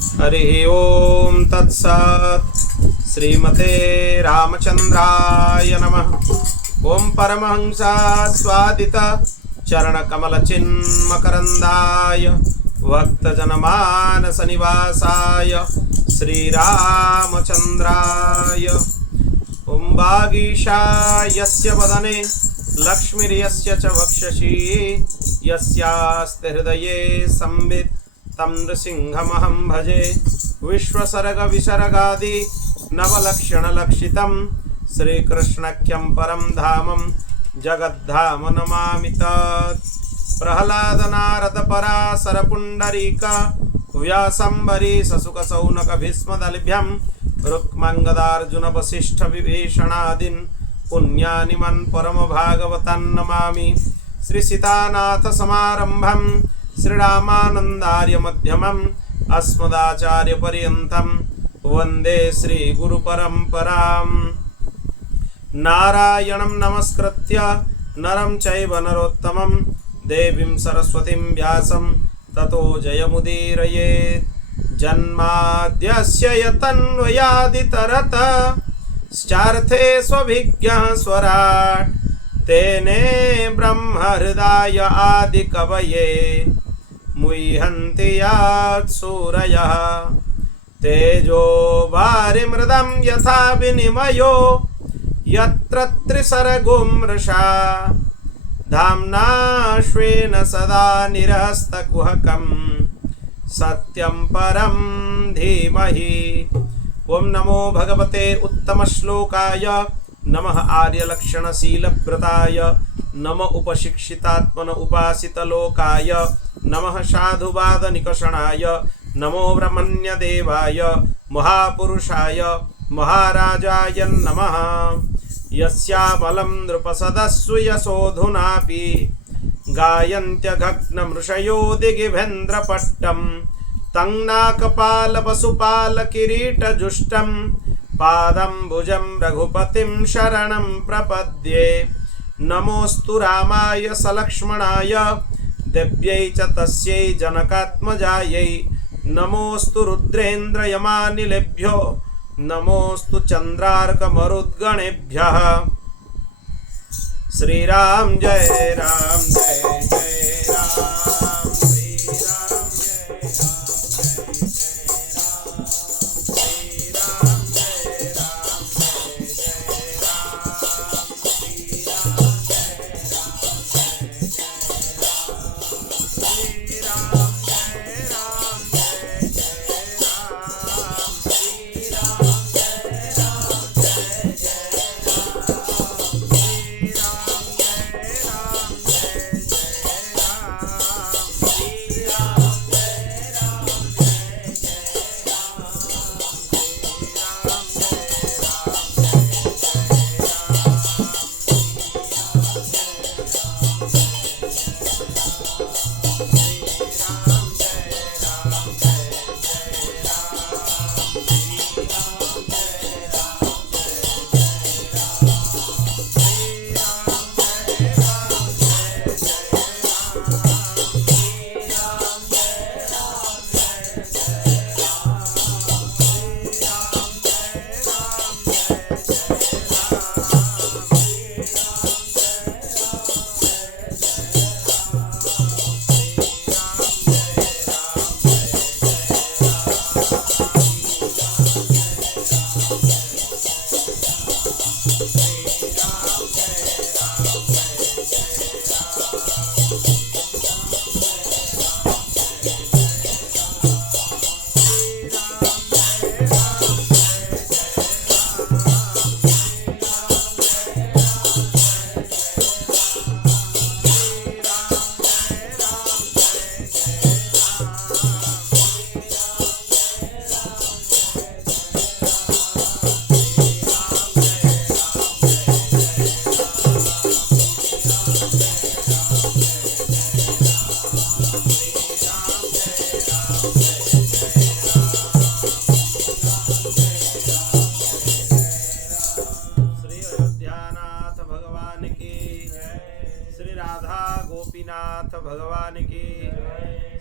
हरि ओम तत्सत्। श्रीमते रामचंद्राय नमः। ओम परमहंसा स्वादित चरणकमलचिन्मकरन्दाय भक्तजनमानस निवासाय श्रीरामचंद्राय। ओम वागीशायस्य वदने लक्ष्मीर्यस्य च वक्षसि यस्यास्ति हृदये संवित् तं नृसिंहमहं भजे। विश्वसर्ग विसर्गादि नवलक्षणलक्षितं श्रीकृष्णख्यं परं धामं जगद्धाम नमामि तत्। प्रह्लाद नारद पराशर पुण्डरीक व्यासंबरी ससुक सौनक भीष्मदलभ्यं रुक्मङ्गदार्जुन वसिष्ठ विभीषणादीन् पुण्यानिमन् परम भागवतान् नमामि। श्री सीतानाथ समारंभं श्रीरामानन्दार्य मध्यमम् अस्मदाचार्य पर्यन्तं वन्दे श्री गुरु परम्पराम्। नारायणं नमस्कृत्य नरं चैव नरोत्तमं देवीं सरस्वतीं व्यासं ततो जयमुदीरयेत्। जन्माद्यस्य यतन्वयादितरतश्चार्थे स्वभिज्ञः स्वराट् तेने ब्रह्महृदाय आदिकवये मुह्यन्ति यात् सूरयः। तेजो वारिमृदं यथा विनिमयो यत्र त्रिसर्गो मृषा धाम्ना स्वेन सदा निरस्तकुहकं सत्यं परं धीमहि। ओम नमो भगवते उत्तमश्लोकाय नमः आर्यलक्षणशीलव्रताय नम उपशिक्षितात्मन उपासितलोकाय नमः साधुवादनिकषणाय नमो ब्रह्मण्यदेवाय महापुरुषाय महाराजाय नमः। यस्यामलं नृपसदस्सुयशोधुनापि गायन्त्यघग्नमृषयो दिगिभेन्द्रपट्टं तं नाकपालवसुपालकिरीटजुष्टं पादम्बुजं रघुपतिं शरणं प्रपद्ये। नमोऽस्तु रामाय सलक्ष्मणाय देव्यै च तस्यै जनकात्मजायै। नमोऽस्तु रुद्रेन्द्रयमानिलेभ्यो नमोऽस्तु चन्द्रार्कमरुद्गणेभ्यः। श्रीराम जय राम जय जय राम। श्रीराम जय राम जय राम।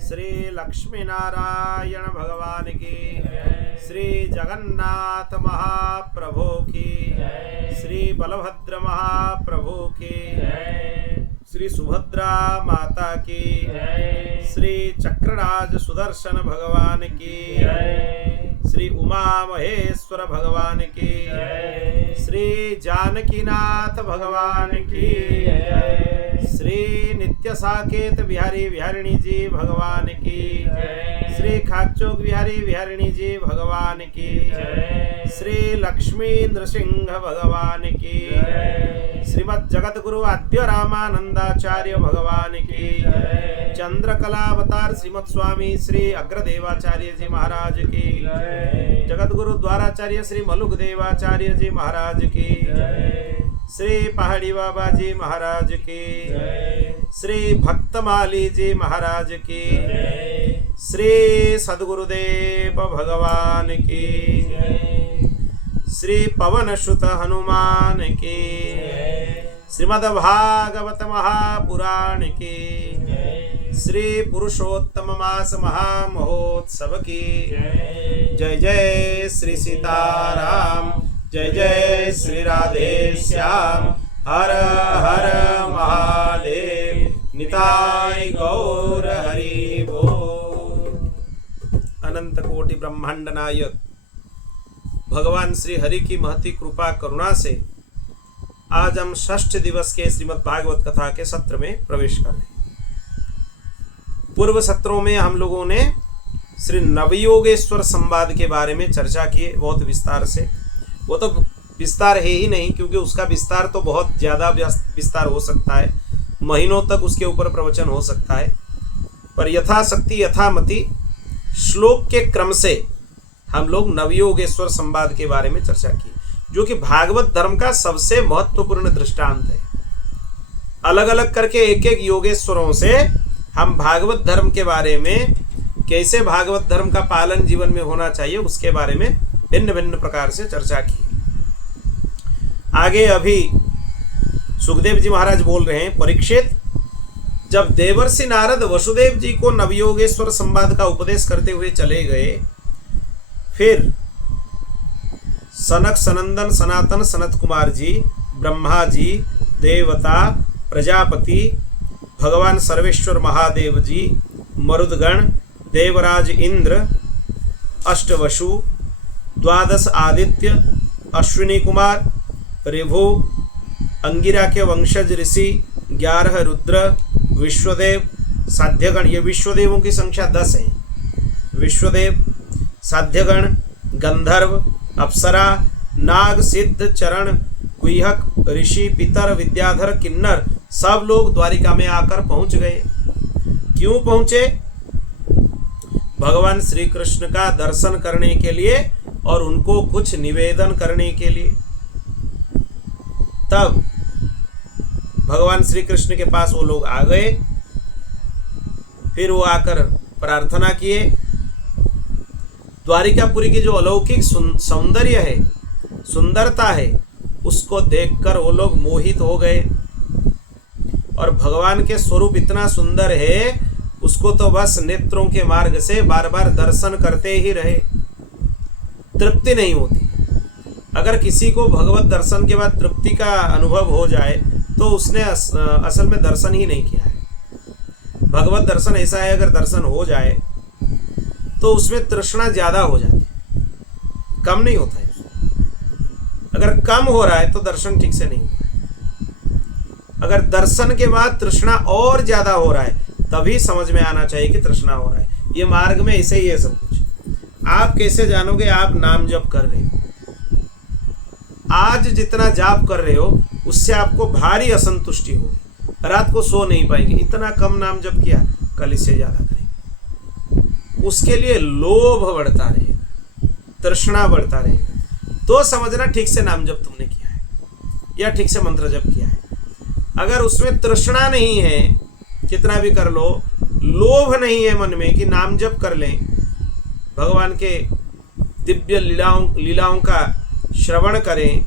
श्री लक्ष्मी नारायण भगवान की, श्री जगन्नाथ महाप्रभु की, श्री बलभद्र महाप्रभु की, श्री सुभद्रा माता की, श्री चक्रराज सुदर्शन भगवान की, श्री उमा महेश्वर भगवान की, श्री जानकीनाथ भगवान की, श्री नित्य साकेत बिहारी बिहारिणी जी भगवान की, श्री खाचोक बिहारी बिहारिणी जी भगवान की, श्री लक्ष्मी नृसिंह भगवान की, श्रीमद जगत गुरु आद्य रामानंदाचार्य भगवान की, चंद्रकलावतार श्रीमद स्वामी श्री अग्रदेवाचार्य जी महाराज की, जगत गुरु द्वाराचार्य श्री मलुक देवाचार्य जी महाराज की, श्री पहाड़ी बाबा जी महाराज की, श्री भक्तमाली जी महाराज की, श्री सद्गुरुदेव भगवान की, श्री पवन सुत हनुमान की, श्रीमद् भागवत महापुराण की, श्री पुरुषोत्तम मास महामहोत्सव की। जय जय श्री सीताराम, जय जय श्री राधे श्याम, हर हर महादेव, निताय गौर हरि बोल। अनंत कोटि ब्रह्मांड नायक भगवान श्री हरि की महती कृपा करुणा से आज हम षष्ठ दिवस के श्रीमद् भागवत कथा के सत्र में प्रवेश कर रहे हैं। पूर्व सत्रों में हम लोगों ने श्री नवयोगेश्वर संवाद के बारे में चर्चा की है बहुत विस्तार से। वो तो विस्तार है ही नहीं, क्योंकि उसका विस्तार तो बहुत ज़्यादा विस्तार हो सकता है, महीनों तक उसके ऊपर प्रवचन हो सकता है। पर यथाशक्ति यथामति श्लोक के क्रम से हम लोग नवयोगेश्वर संवाद के बारे में चर्चा की, जो कि भागवत धर्म का सबसे महत्वपूर्ण दृष्टांत है। अलग अलग करके एक एक योगेश्वरों से हम भागवत धर्म के बारे में, कैसे भागवत धर्म का पालन जीवन में होना चाहिए, उसके बारे में भिन्न भिन्न प्रकार से चर्चा की। आगे अभी सुखदेव जी महाराज बोल रहे हैं, परीक्षित, जब देवर्षि नारद वसुदेव जी को नवयोगेश्वर संवाद का उपदेश करते हुए चले गए, फिर सनक सनंदन सनातन सनत कुमार जी, ब्रह्मा जी, देवता, प्रजापति, भगवान सर्वेश्वर महादेव जी, मरुदगण, देवराज इंद्र, अष्टवसु, द्वादश आदित्य, अश्विनी कुमार, ऋभु, अंगिरा के वंशज ऋषि, 11 रुद्र, विश्वदेव, साध्यगण, ये विश्वदेवों की संख्या 10 है। विश्वदेव, साध्यगण, गंधर्व, अप्सरा, नाग, सिद्ध, चरण, गुहक, ऋषि, पितर, विद्याधर, किन्नर, सब लोग द्वारिका में आकर पहुंच गए। क्यों पहुंचे? भगवान श्री कृष्ण का दर्शन करने के लिए और उनको कुछ निवेदन करने के लिए। तब भगवान श्री कृष्ण के पास वो लोग आ गए। फिर वो आकर प्रार्थना किए। द्वारिकापुरी की जो अलौकिक सौंदर्य है, सुंदरता है, उसको देखकर वो लोग मोहित हो गए। और भगवान के स्वरूप इतना सुंदर है, उसको तो बस नेत्रों के मार्ग से बार बार दर्शन करते ही रहे, तृप्ति नहीं होती। अगर किसी को भगवत दर्शन के बाद तृप्ति का अनुभव हो जाए तो उसने असल में दर्शन ही नहीं किया है। भगवत दर्शन ऐसा है, अगर दर्शन हो जाए तो उसमें तृष्णा ज्यादा हो जाती है, कम नहीं होता है। अगर कम हो रहा है तो दर्शन ठीक से नहीं हो रहा है। अगर दर्शन के बाद तृष्णा और ज्यादा हो रहा है तभी समझ में आना चाहिए कि तृष्णा हो रहा है। ये मार्ग में ऐसे ही है सब कुछ। आप कैसे जानोगे? आप नाम जप कर रहे हो। आज जितना जाप कर रहे हो उससे आपको भारी असंतुष्टि होगी, रात को सो नहीं पाएंगे। इतना कम नाम जप किया, कल इससे ज्यादा करेंगे। उसके लिए लोभ बढ़ता रहेगा, तृष्णा बढ़ता रहेगा। तो समझना ठीक से नाम जप तुमने किया है या ठीक से मंत्र जप किया है। अगर उसमें तृष्णा नहीं है, कितना भी कर लो, लोभ नहीं है मन में कि नाम जप कर लें, भगवान के दिव्य लीलाओं का श्रवण करें,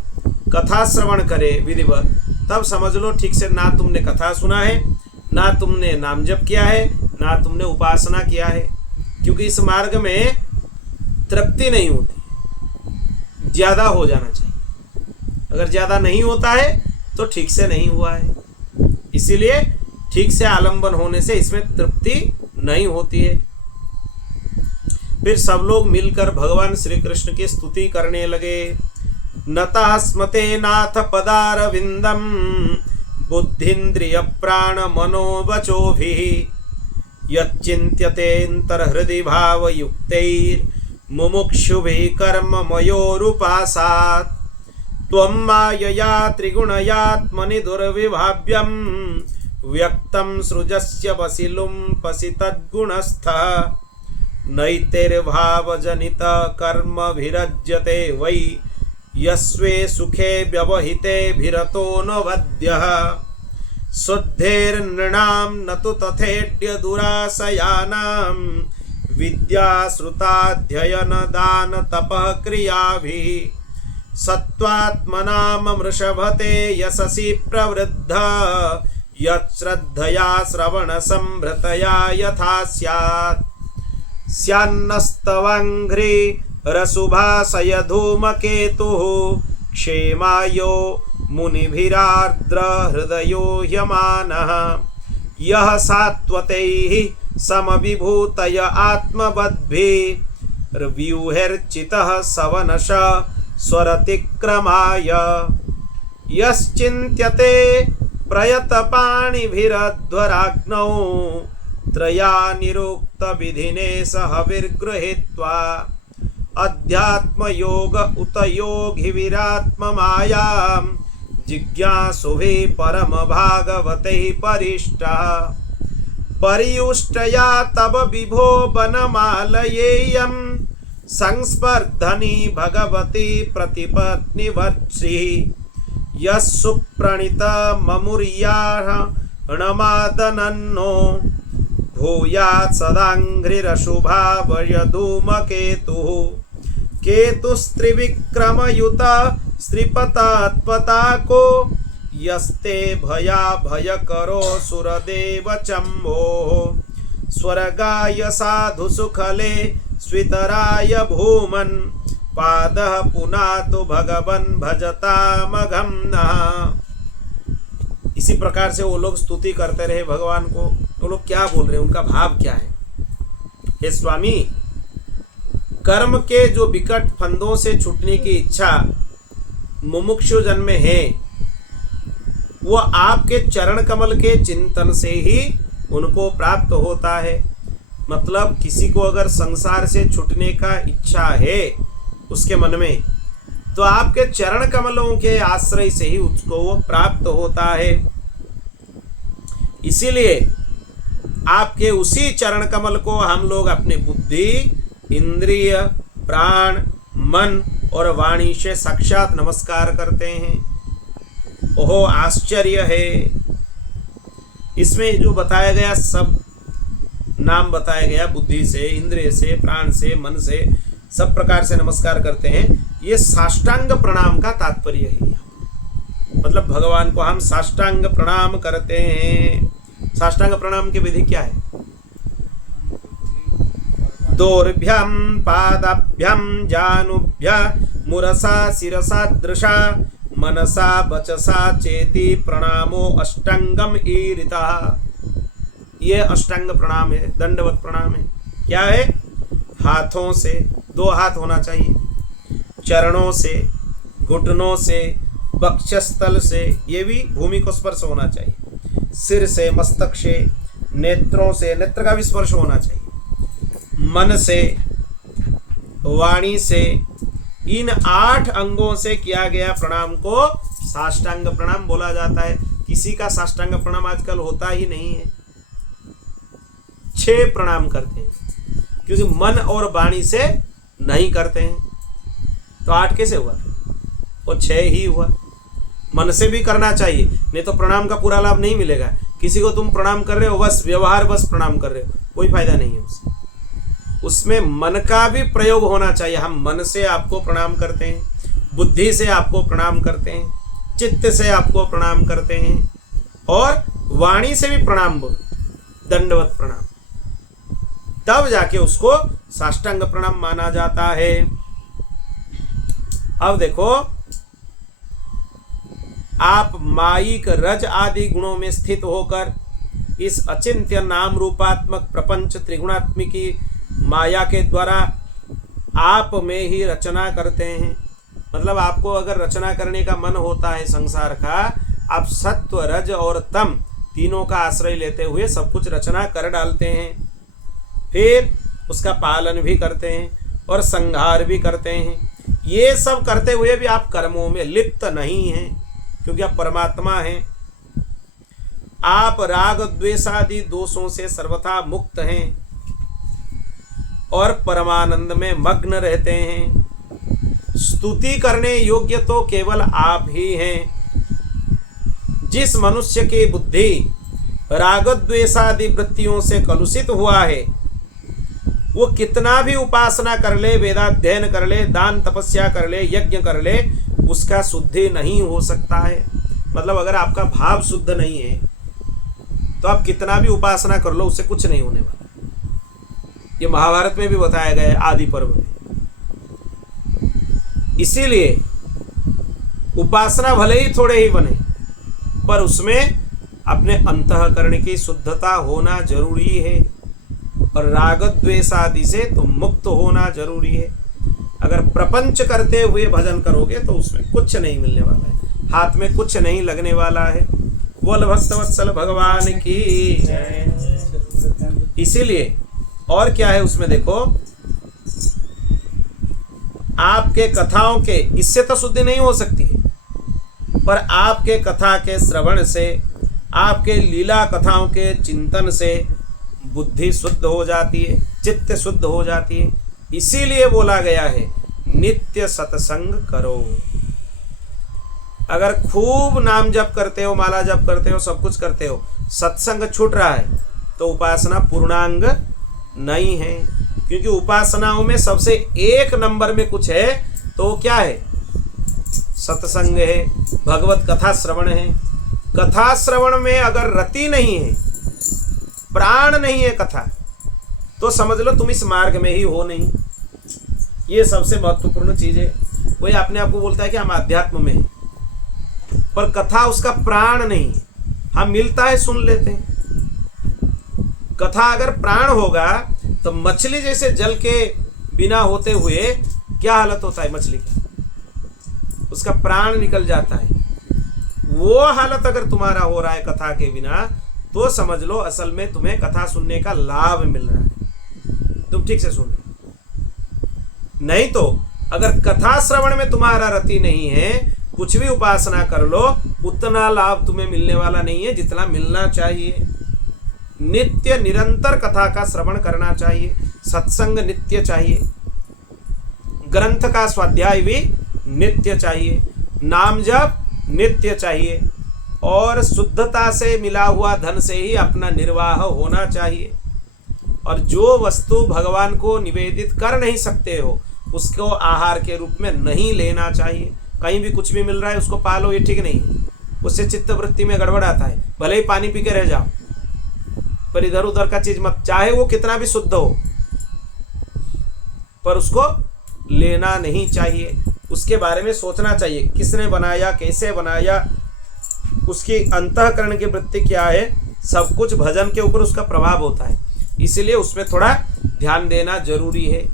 कथा श्रवण करें विधिवत, तब समझ लो ठीक से ना तुमने कथा सुना है, ना तुमने नाम जप किया है, ना तुमने उपासना किया है, क्योंकि इस मार्ग में तृप्ति नहीं होती, ज्यादा हो जाना चाहिए। अगर ज्यादा नहीं होता है तो ठीक से नहीं हुआ है, इसीलिए ठीक से आलंबन होने से इसमें तृप्ति नहीं होती है। फिर सब लोग मिलकर भगवान श्री कृष्ण की स्तुति करने लगे। नतः स्मते नाथ पदारविंदम बुद्धिन्द्रिय प्राण मनोवचोभिः यच्चिन्त्यतेऽन्तर्हृदि भावयुक्तैर्मुमुक्षुभिः कर्ममयोरुपासात् त्वं मायया त्रिगुणयात्मनि दुर्विभाव्यं व्यक्तं सृजस्य वसिलुम्पसि तद्गुणस्थः नैतिर्भावजनित कर्मभिरज्यते वै यस्वे सुखे व्यवहिते भिरतो न वद्यः शुद्धेर्नृणां न तु तथेड्य दुराशयानां विद्याश्रुताध्ययन दान तपः क्रियाभिः सत्त्वात्मनां वृषभते यशसि प्रवृद्ध यच्छ्रद्धया श्रवण संभृतया यथा स्यात् स्यान्नस्तवङ्घ्रि रसुभासय धूमकेतुः क्षेमायो मुनिभिरार्द्र हृदयो ह्यमानः यः सात्वतैः समविभूतय आत्मवद्भिर्व्यूहैर्चितः सवनश स्वरतिक्रमाय यश्चिन्त्यते प्रयतपाणिभिरध्वराग्नौ त्रयानिरुक्तविधिने सहविर्गृहीत्वा अध्यात्मयोग उत योगिविरात्ममायां जिज्ञासुभिः परमभागवतैः परिष्टः परियुष्टया तव विभो वनमालयेयं संस्पर्धनी भगवती प्रतिपत्निवत्सिः यः सुप्रणीत ममुर्याणमादनन्नो भूयात् सदाङ्घ्रिरशुभावयधूमकेतुः केतुस्त्रिविक्रमयुत श्रीपतात्पताको यस्ते भया भयकरो सुरदेवचम्बोः स्वर्गाय साधुसुखले स्वितराय भूमन् पादः पुनातु भगवन् भजतामघं नः। इसी प्रकार से वो लोग स्तुति करते रहे भगवान को। वो लोग क्या बोल रहे हैं, उनका भाव क्या है? हे स्वामी, कर्म के जो विकट फंदों से छूटने की इच्छा मुमुक्षु जन में है, वो आपके चरण कमल के चिंतन से ही उनको प्राप्त होता है। मतलब किसी को अगर संसार से छूटने का इच्छा है उसके मन में, तो आपके चरण कमलों के आश्रय से ही उसको वो प्राप्त होता है। इसीलिए आपके उसी चरण कमल को हम लोग अपने बुद्धि, इंद्रिय, प्राण, मन और वाणी से साक्षात नमस्कार करते हैं। ओहो आश्चर्य है। इसमें जो बताया गया सब नाम बताया गया, बुद्धि से, इंद्रिय से, प्राण से, मन से, सब प्रकार से नमस्कार करते हैं। ये साष्टांग प्रणाम का तात्पर्य है। मतलब भगवान को हम साष्टांग प्रणाम करते हैं। साष्टांग प्रणाम की विधि क्या है? दोर्भ्यं पादाभ्यं जानुभ्यः मुरसा शिरसा दृशा मनसा वचसा चेति प्रणामो अष्टांगम ईरितः। ये अष्टांग प्रणाम है, दंडवत प्रणाम है। क्या है? हाथों से, 2 हाथ होना चाहिए, चरणों से, घुटनों से, वक्षस्थल से, ये भी भूमि को स्पर्श होना चाहिए, सिर से, मस्तक से, नेत्रों से, नेत्र का भी स्पर्श होना चाहिए, मन से, वाणी से, इन 8 अंगों से किया गया प्रणाम को साष्टांग प्रणाम बोला जाता है। किसी का साष्टांग प्रणाम आजकल होता ही नहीं है। 6 प्रणाम करते हैं, क्योंकि मन और वाणी से नहीं करते हैं, तो 8 कैसे हुआ? वो 6 ही हुआ। मन से भी करना चाहिए, नहीं तो प्रणाम का पूरा लाभ नहीं मिलेगा। किसी को तुम प्रणाम कर रहे हो, बस व्यवहार बस प्रणाम कर रहे हो, कोई फायदा नहीं है उससे। उसमें मन का भी प्रयोग होना चाहिए। हम मन से आपको प्रणाम करते हैं, बुद्धि से आपको प्रणाम करते हैं, चित्त से आपको प्रणाम करते हैं, और वाणी से भी प्रणाम बोलो, दंडवत प्रणाम। तब जाके उसको साष्टांग प्रणाम माना जाता है। अब देखो, आप माईक रज आदि गुणों में स्थित होकर इस अचिंत्य नाम रूपात्मक प्रपंच त्रिगुणात्मिकी माया के द्वारा आप में ही रचना करते हैं। मतलब आपको अगर रचना करने का मन होता है संसार का, आप सत्व रज और तम तीनों का आश्रय लेते हुए सब कुछ रचना कर डालते हैं, फिर उसका पालन भी करते हैं और संहार भी करते हैं। ये सब करते हुए भी आप कर्मों में लिप्त नहीं हैं, क्योंकि आप परमात्मा हैं। आप राग द्वेषादि दोषों से सर्वथा मुक्त हैं और परमानंद में मग्न रहते हैं। स्तुति करने योग्य तो केवल आप ही हैं। जिस मनुष्य की बुद्धि राग द्वेषादि वृत्तियों से कलुषित हुआ है, वो कितना भी उपासना कर ले, वेदाध्ययन कर ले, दान तपस्या कर ले, यज्ञ कर ले, उसका शुद्धि नहीं हो सकता है। मतलब अगर आपका भाव शुद्ध नहीं है तो आप कितना भी उपासना कर लो, उससे कुछ नहीं होने वाला। ये महाभारत में भी बताया गया है, आदि पर्व में। इसीलिए उपासना भले ही थोड़े ही बने, पर उसमें अपने अंतःकरण की शुद्धता होना जरूरी है और राग द्वेष आदि से तुम मुक्त होना जरूरी है। अगर प्रपंच करते हुए भजन करोगे तो उसमें कुछ नहीं मिलने वाला है, हाथ में कुछ नहीं लगने वाला है। बोल भक्तवत्सल भगवान की। इसीलिए और क्या है उसमें देखो, आपके कथाओं के, इससे तो शुद्धि नहीं हो सकती है, पर आपके कथा के श्रवण से, आपके लीला कथाओं के चिंतन से बुद्धि शुद्ध हो जाती है, चित्त शुद्ध हो जाती है। इसीलिए बोला गया है नित्य सत्संग करो। अगर खूब नाम जप करते हो, माला जप करते हो, सब कुछ करते हो, सत्संग छूट रहा है तो उपासना पूर्णांग नहीं है। क्योंकि उपासनाओं में सबसे एक नंबर में कुछ है तो क्या है? सत्संग है, भगवत कथा श्रवण है। कथा श्रवण में अगर रति नहीं है, प्राण नहीं है कथा, तो समझ लो तुम इस मार्ग में ही हो नहीं। ये सबसे महत्वपूर्ण चीज है। वही अपने आप को बोलता है कि हम आध्यात्म में हैं, पर कथा उसका प्राण नहीं है। हम मिलता है सुन लेते हैं। कथा अगर प्राण होगा तो मछली जैसे जल के बिना होते हुए क्या हालत होता है मछली का? उसका प्राण निकल जाता है। वो हालत अगर तुम्हारा हो रहा है कथा के बिना, तो समझ लो असल में तुम्हें कथा सुनने का लाभ मिल रहा है, तुम ठीक से सुन। नहीं तो अगर कथा श्रवण में तुम्हारा रति नहीं है, कुछ भी उपासना कर लो, उतना लाभ तुम्हें मिलने वाला नहीं है जितना मिलना चाहिए। नित्य निरंतर कथा का श्रवण करना चाहिए, सत्संग नित्य चाहिए, ग्रंथ का स्वाध्याय भी नित्य चाहिए, नाम जप नित्य चाहिए, और शुद्धता से मिला हुआ धन से ही अपना निर्वाह होना चाहिए। और जो वस्तु भगवान को निवेदित कर नहीं सकते हो, उसको आहार के रूप में नहीं लेना चाहिए। कहीं भी कुछ भी मिल रहा है उसको पालो, ये ठीक नहीं है। उससे चित्त वृत्ति में गड़बड़ आता है। भले ही पानी पी के रह जाओ, पर इधर उधर का चीज मत, चाहे वो कितना भी शुद्ध हो, पर उसको लेना नहीं चाहिए। उसके बारे में सोचना चाहिए, किसने बनाया, कैसे बनाया, उसकी अंतःकरण की वृत्ति क्या है, सब कुछ भजन के ऊपर उसका प्रभाव होता है। इसलिए उसमें थोड़ा ध्यान देना जरूरी है।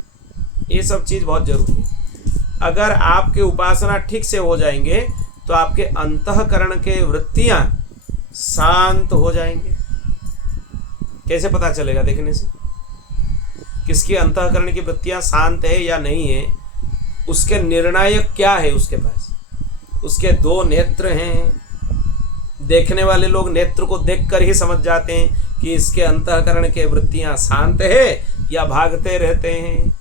ये सब चीज बहुत जरूरी है। अगर आपके उपासना ठीक से हो जाएंगे तो आपके अंतःकरण के वृत्तियां शांत हो जाएंगे। कैसे पता चलेगा? देखने से किसकी अंतःकरण की वृत्तियां शांत है या नहीं है, उसके निर्णायक क्या है उसके पास। उसके दो नेत्र हैं। देखने वाले लोग नेत्र को देखकर ही समझ जाते हैं कि इसके अंतःकरण के वृत्तियां शांत है या भागते रहते हैं।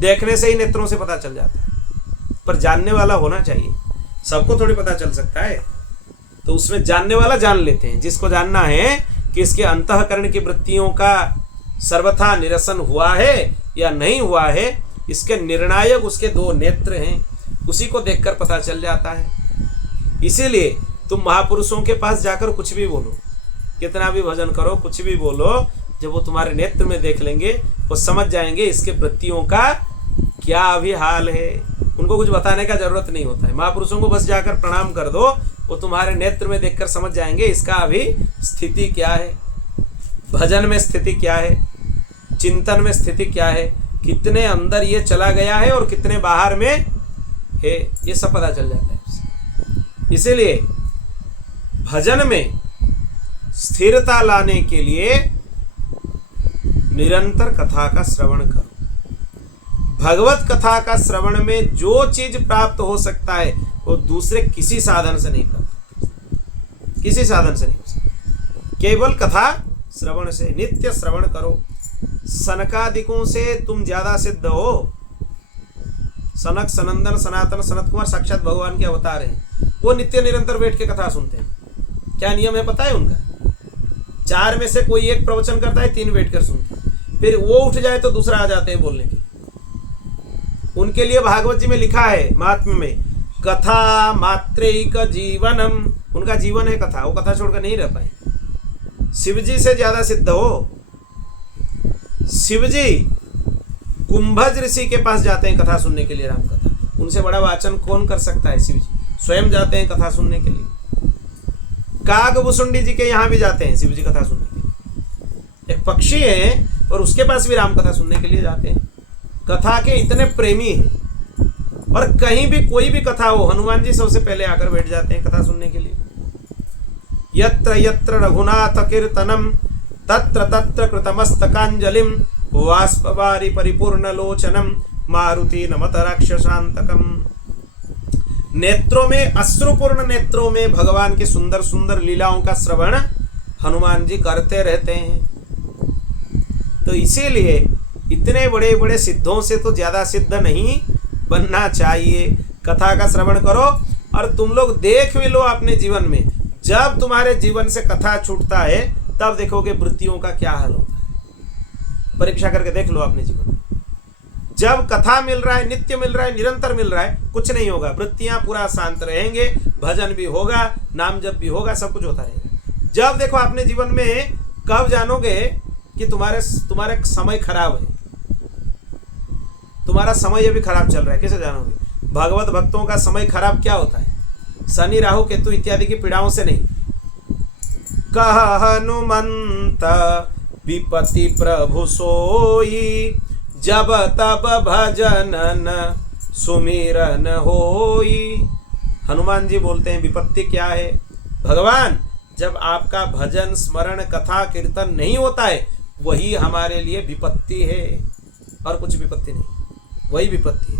देखने से ही नेत्रों से पता चल जाता है, पर जानने वाला होना चाहिए। सबको थोड़ी पता चल सकता है, तो उसमें जानने वाला जान लेते हैं। जिसको जानना है कि इसके अंतःकरण की वृत्तियों का सर्वथा निरसन हुआ है या नहीं हुआ है, इसके निर्णायक उसके दो नेत्र हैं, उसी को देखकर पता चल जाता है। इसीलिए तुम महापुरुषों के पास जाकर कुछ भी बोलो, कितना भी भजन करो, कुछ भी बोलो, जब वो तुम्हारे नेत्र में देख लेंगे वो समझ जाएंगे इसके वृत्तियों का क्या अभी हाल है। उनको कुछ बताने का जरूरत नहीं होता है। महापुरुषों को बस जाकर प्रणाम कर दो, वो तुम्हारे नेत्र में देखकर समझ जाएंगे इसका अभी स्थिति क्या है, भजन में स्थिति क्या है, चिंतन में स्थिति क्या है, कितने अंदर ये चला गया है और कितने बाहर में है, ये सब पता चल जाता है। इसीलिए भजन में स्थिरता लाने के लिए निरंतर कथा का श्रवण करो। भगवत कथा का श्रवण में जो चीज प्राप्त हो सकता है वो दूसरे किसी साधन से नहीं प्राप्त, किसी साधन से नहीं हो सकता। केवल कथा श्रवण से, नित्य श्रवण करो। सनकादिकों से तुम ज्यादा सिद्ध हो। सनक, सनंदन, सनातन, सनत कुमार साक्षात भगवान के अवतार हैं। वो नित्य निरंतर बैठ के कथा सुनते हैं। क्या नियम है पता है उनका? 4 में से कोई एक प्रवचन करता है, 3 बैठकर सुनते हैं, फिर वो उठ जाए तो दूसरा आ जाते हैं बोलने के। उनके लिए भागवत जी में लिखा है, महात्म्य में, कथा मात्रैक जीवनम। उनका जीवन है कथा, वो कथा छोड़कर नहीं रह पाए। शिवजी से ज्यादा सिद्ध हो। शिवजी कुंभज ऋषि के पास जाते हैं कथा सुनने के लिए, राम कथा। उनसे बड़ा वाचन कौन कर सकता है? शिवजी स्वयं जाते हैं कथा सुनने के लिए। कागभूषुंडी जी के यहाँ भी जाते हैं शिवजी कथा सुनने के लिए। एक पक्षी है और उसके पास भी राम कथा सुनने के लिए जाते हैं। कथा के इतने प्रेमी हैं। और कहीं भी कोई भी कथा हो, हनुमान जी सबसे पहले आकर बैठ जाते हैं कथा सुनने के लिए। यत्र यत्र रघुनाथ कीर्तनम तत्र तत्र कृतमस्तकांजलिम वाष्पवारि परिपूर्ण लोचनम मारुति नमत राक्षसांतकम। नेत्रों में, अश्रुपूर्ण नेत्रों में भगवान की सुंदर सुंदर लीलाओं का श्रवण हनुमान जी करते रहते हैं। तो इसीलिए इतने बड़े बड़े सिद्धों से तो ज्यादा सिद्ध नहीं बनना चाहिए। कथा का श्रवण करो और तुम लोग देख भी लो अपने जीवन में। जब तुम्हारे जीवन से कथा छूटता है तब देखोगे वृत्तियों का क्या हाल होता है। परीक्षा करके देख लो अपने जीवन में। जब कथा मिल रहा है, नित्य मिल रहा है, निरंतर मिल रहा है, कुछ नहीं होगा, वृत्तियां पूरा शांत रहेंगे, भजन भी होगा, नाम जप भी होगा, सब कुछ होता रहेगा। जब देखो अपने जीवन में, कब जानोगे कि तुम्हारे समय खराब है, तुम्हारा समय अभी खराब चल रहा है, कैसे जानोगे? भगवत भक्तों का समय खराब क्या होता है? शनि, राहु, केतु इत्यादि की पीड़ाओं से नहीं। कह हनुमंत विपति प्रभु सोई, जब तब भजनन सुमिरन होई। हनुमान जी बोलते हैं विपत्ति क्या है? भगवान, जब आपका भजन, स्मरण, कथा, कीर्तन नहीं होता है वही हमारे लिए विपत्ति है, और कुछ विपत्ति नहीं, वही विपत्ति है।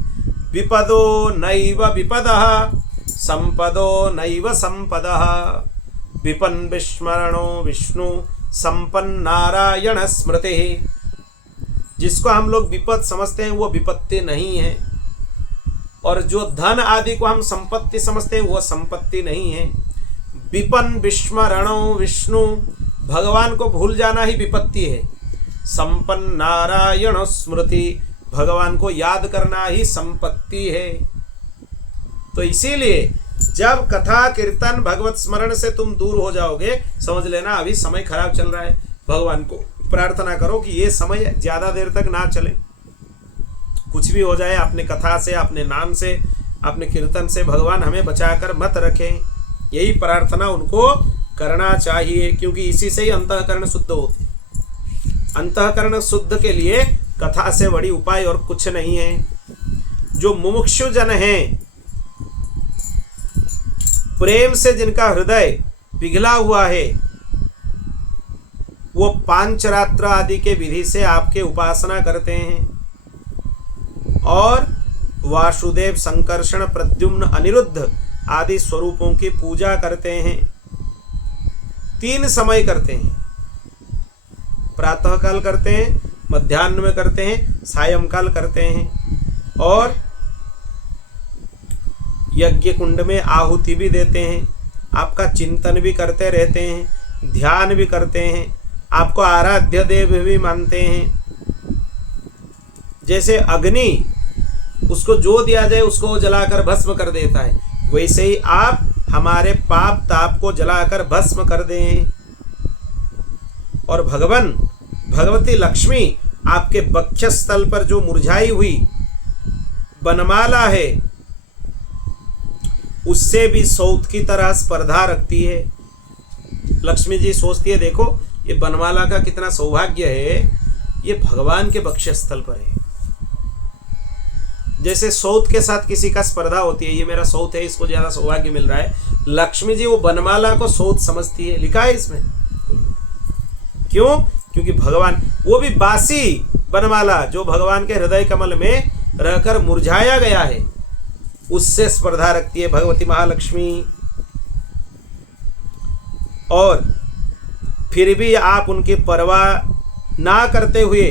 विपदो नैव विपदः संपदो नैव संपदः, विपन् विस्मरणो विष्णु संपन्न नारायण स्मृति। जिसको हम लोग विपद समझते हैं वो विपत्ति नहीं है, और जो धन आदि को हम संपत्ति समझते हैं वो संपत्ति नहीं है। विपन्न विस्मरणो विष्णु, भगवान को भूल जाना ही विपत्ति है। संपन्न नारायण स्मृति, भगवान को याद करना ही संपत्ति है। तो इसीलिए जब कथा, कीर्तन, भगवत स्मरण से तुम दूर हो जाओगे, समझ लेना अभी समय खराब चल रहा है। भगवान को प्रार्थना करो कि ये समय ज्यादा देर तक ना चले, कुछ भी हो जाए, अपने कथा से, अपने नाम से, अपने कीर्तन से भगवान हमें बचाकर मत रखें। यही प्रार्थना उनको करना चाहिए, क्योंकि इसी से ही अंतःकरण शुद्ध होते हैं। अंतःकरण शुद्ध के लिए कथा से बड़ी उपाय और कुछ नहीं है। जो मुमुक्षु जन हैं, प्रेम से जिनका हृदय पिघला हुआ है, वो पांचरात्र आदि के विधि से आपके उपासना करते हैं और वासुदेव, संकर्षण, प्रद्युम्न, अनिरुद्ध आदि स्वरूपों की पूजा करते हैं। 3 समय करते हैं, प्रातःकाल करते हैं, मध्याह्न में करते हैं, सायंकाल करते हैं, और यज्ञ कुंड में आहुति भी देते हैं। आपका चिंतन भी करते रहते हैं, ध्यान भी करते हैं, आपको आराध्य देव भी मानते हैं। जैसे अग्नि, उसको जो दिया जाए उसको जलाकर भस्म कर देता है, वैसे ही आप हमारे पाप ताप को जलाकर भस्म कर दें। और भगवती लक्ष्मी आपके वक्षस्थल पर जो मुरझाई हुई बनमाला है उससे भी सौत की तरह स्पर्धा रखती है। लक्ष्मी जी सोचती है देखो ये बनमाला का कितना सौभाग्य है, ये भगवान के वक्षस्थल पर है। जैसे सौत के साथ किसी का स्पर्धा होती है, ये मेरा सौत है, इसको ज्यादा सौभाग्य मिल रहा है, लक्ष्मी जी वो बनमाला को सौत समझती है। लिखा है इसमें। क्यों? क्योंकि भगवान, वो भी बासी बनमाला जो भगवान के हृदय कमल में रहकर मुरझाया गया है, उससे स्पर्धा रखती है भगवती महालक्ष्मी। और फिर भी आप उनकी परवाह ना करते हुए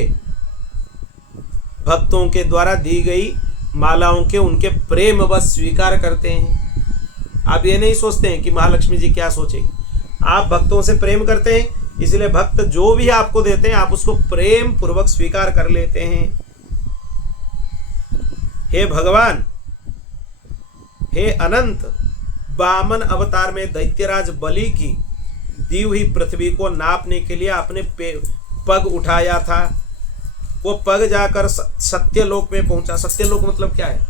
भक्तों के द्वारा दी गई मालाओं के उनके प्रेम बस स्वीकार करते हैं। आप ये नहीं सोचते हैं कि महालक्ष्मी जी क्या सोचेगी। आप भक्तों से प्रेम करते हैं, इसलिए भक्त जो भी आपको देते हैं आप उसको प्रेम पूर्वक स्वीकार कर लेते हैं। हे भगवान, हे अनंत, वामन अवतार में दैत्यराज बलि की दी हुई पृथ्वी को नापने के लिए आपने पग उठाया था। वो पग जाकर सत्यलोक में पहुंचा। सत्यलोक मतलब क्या है?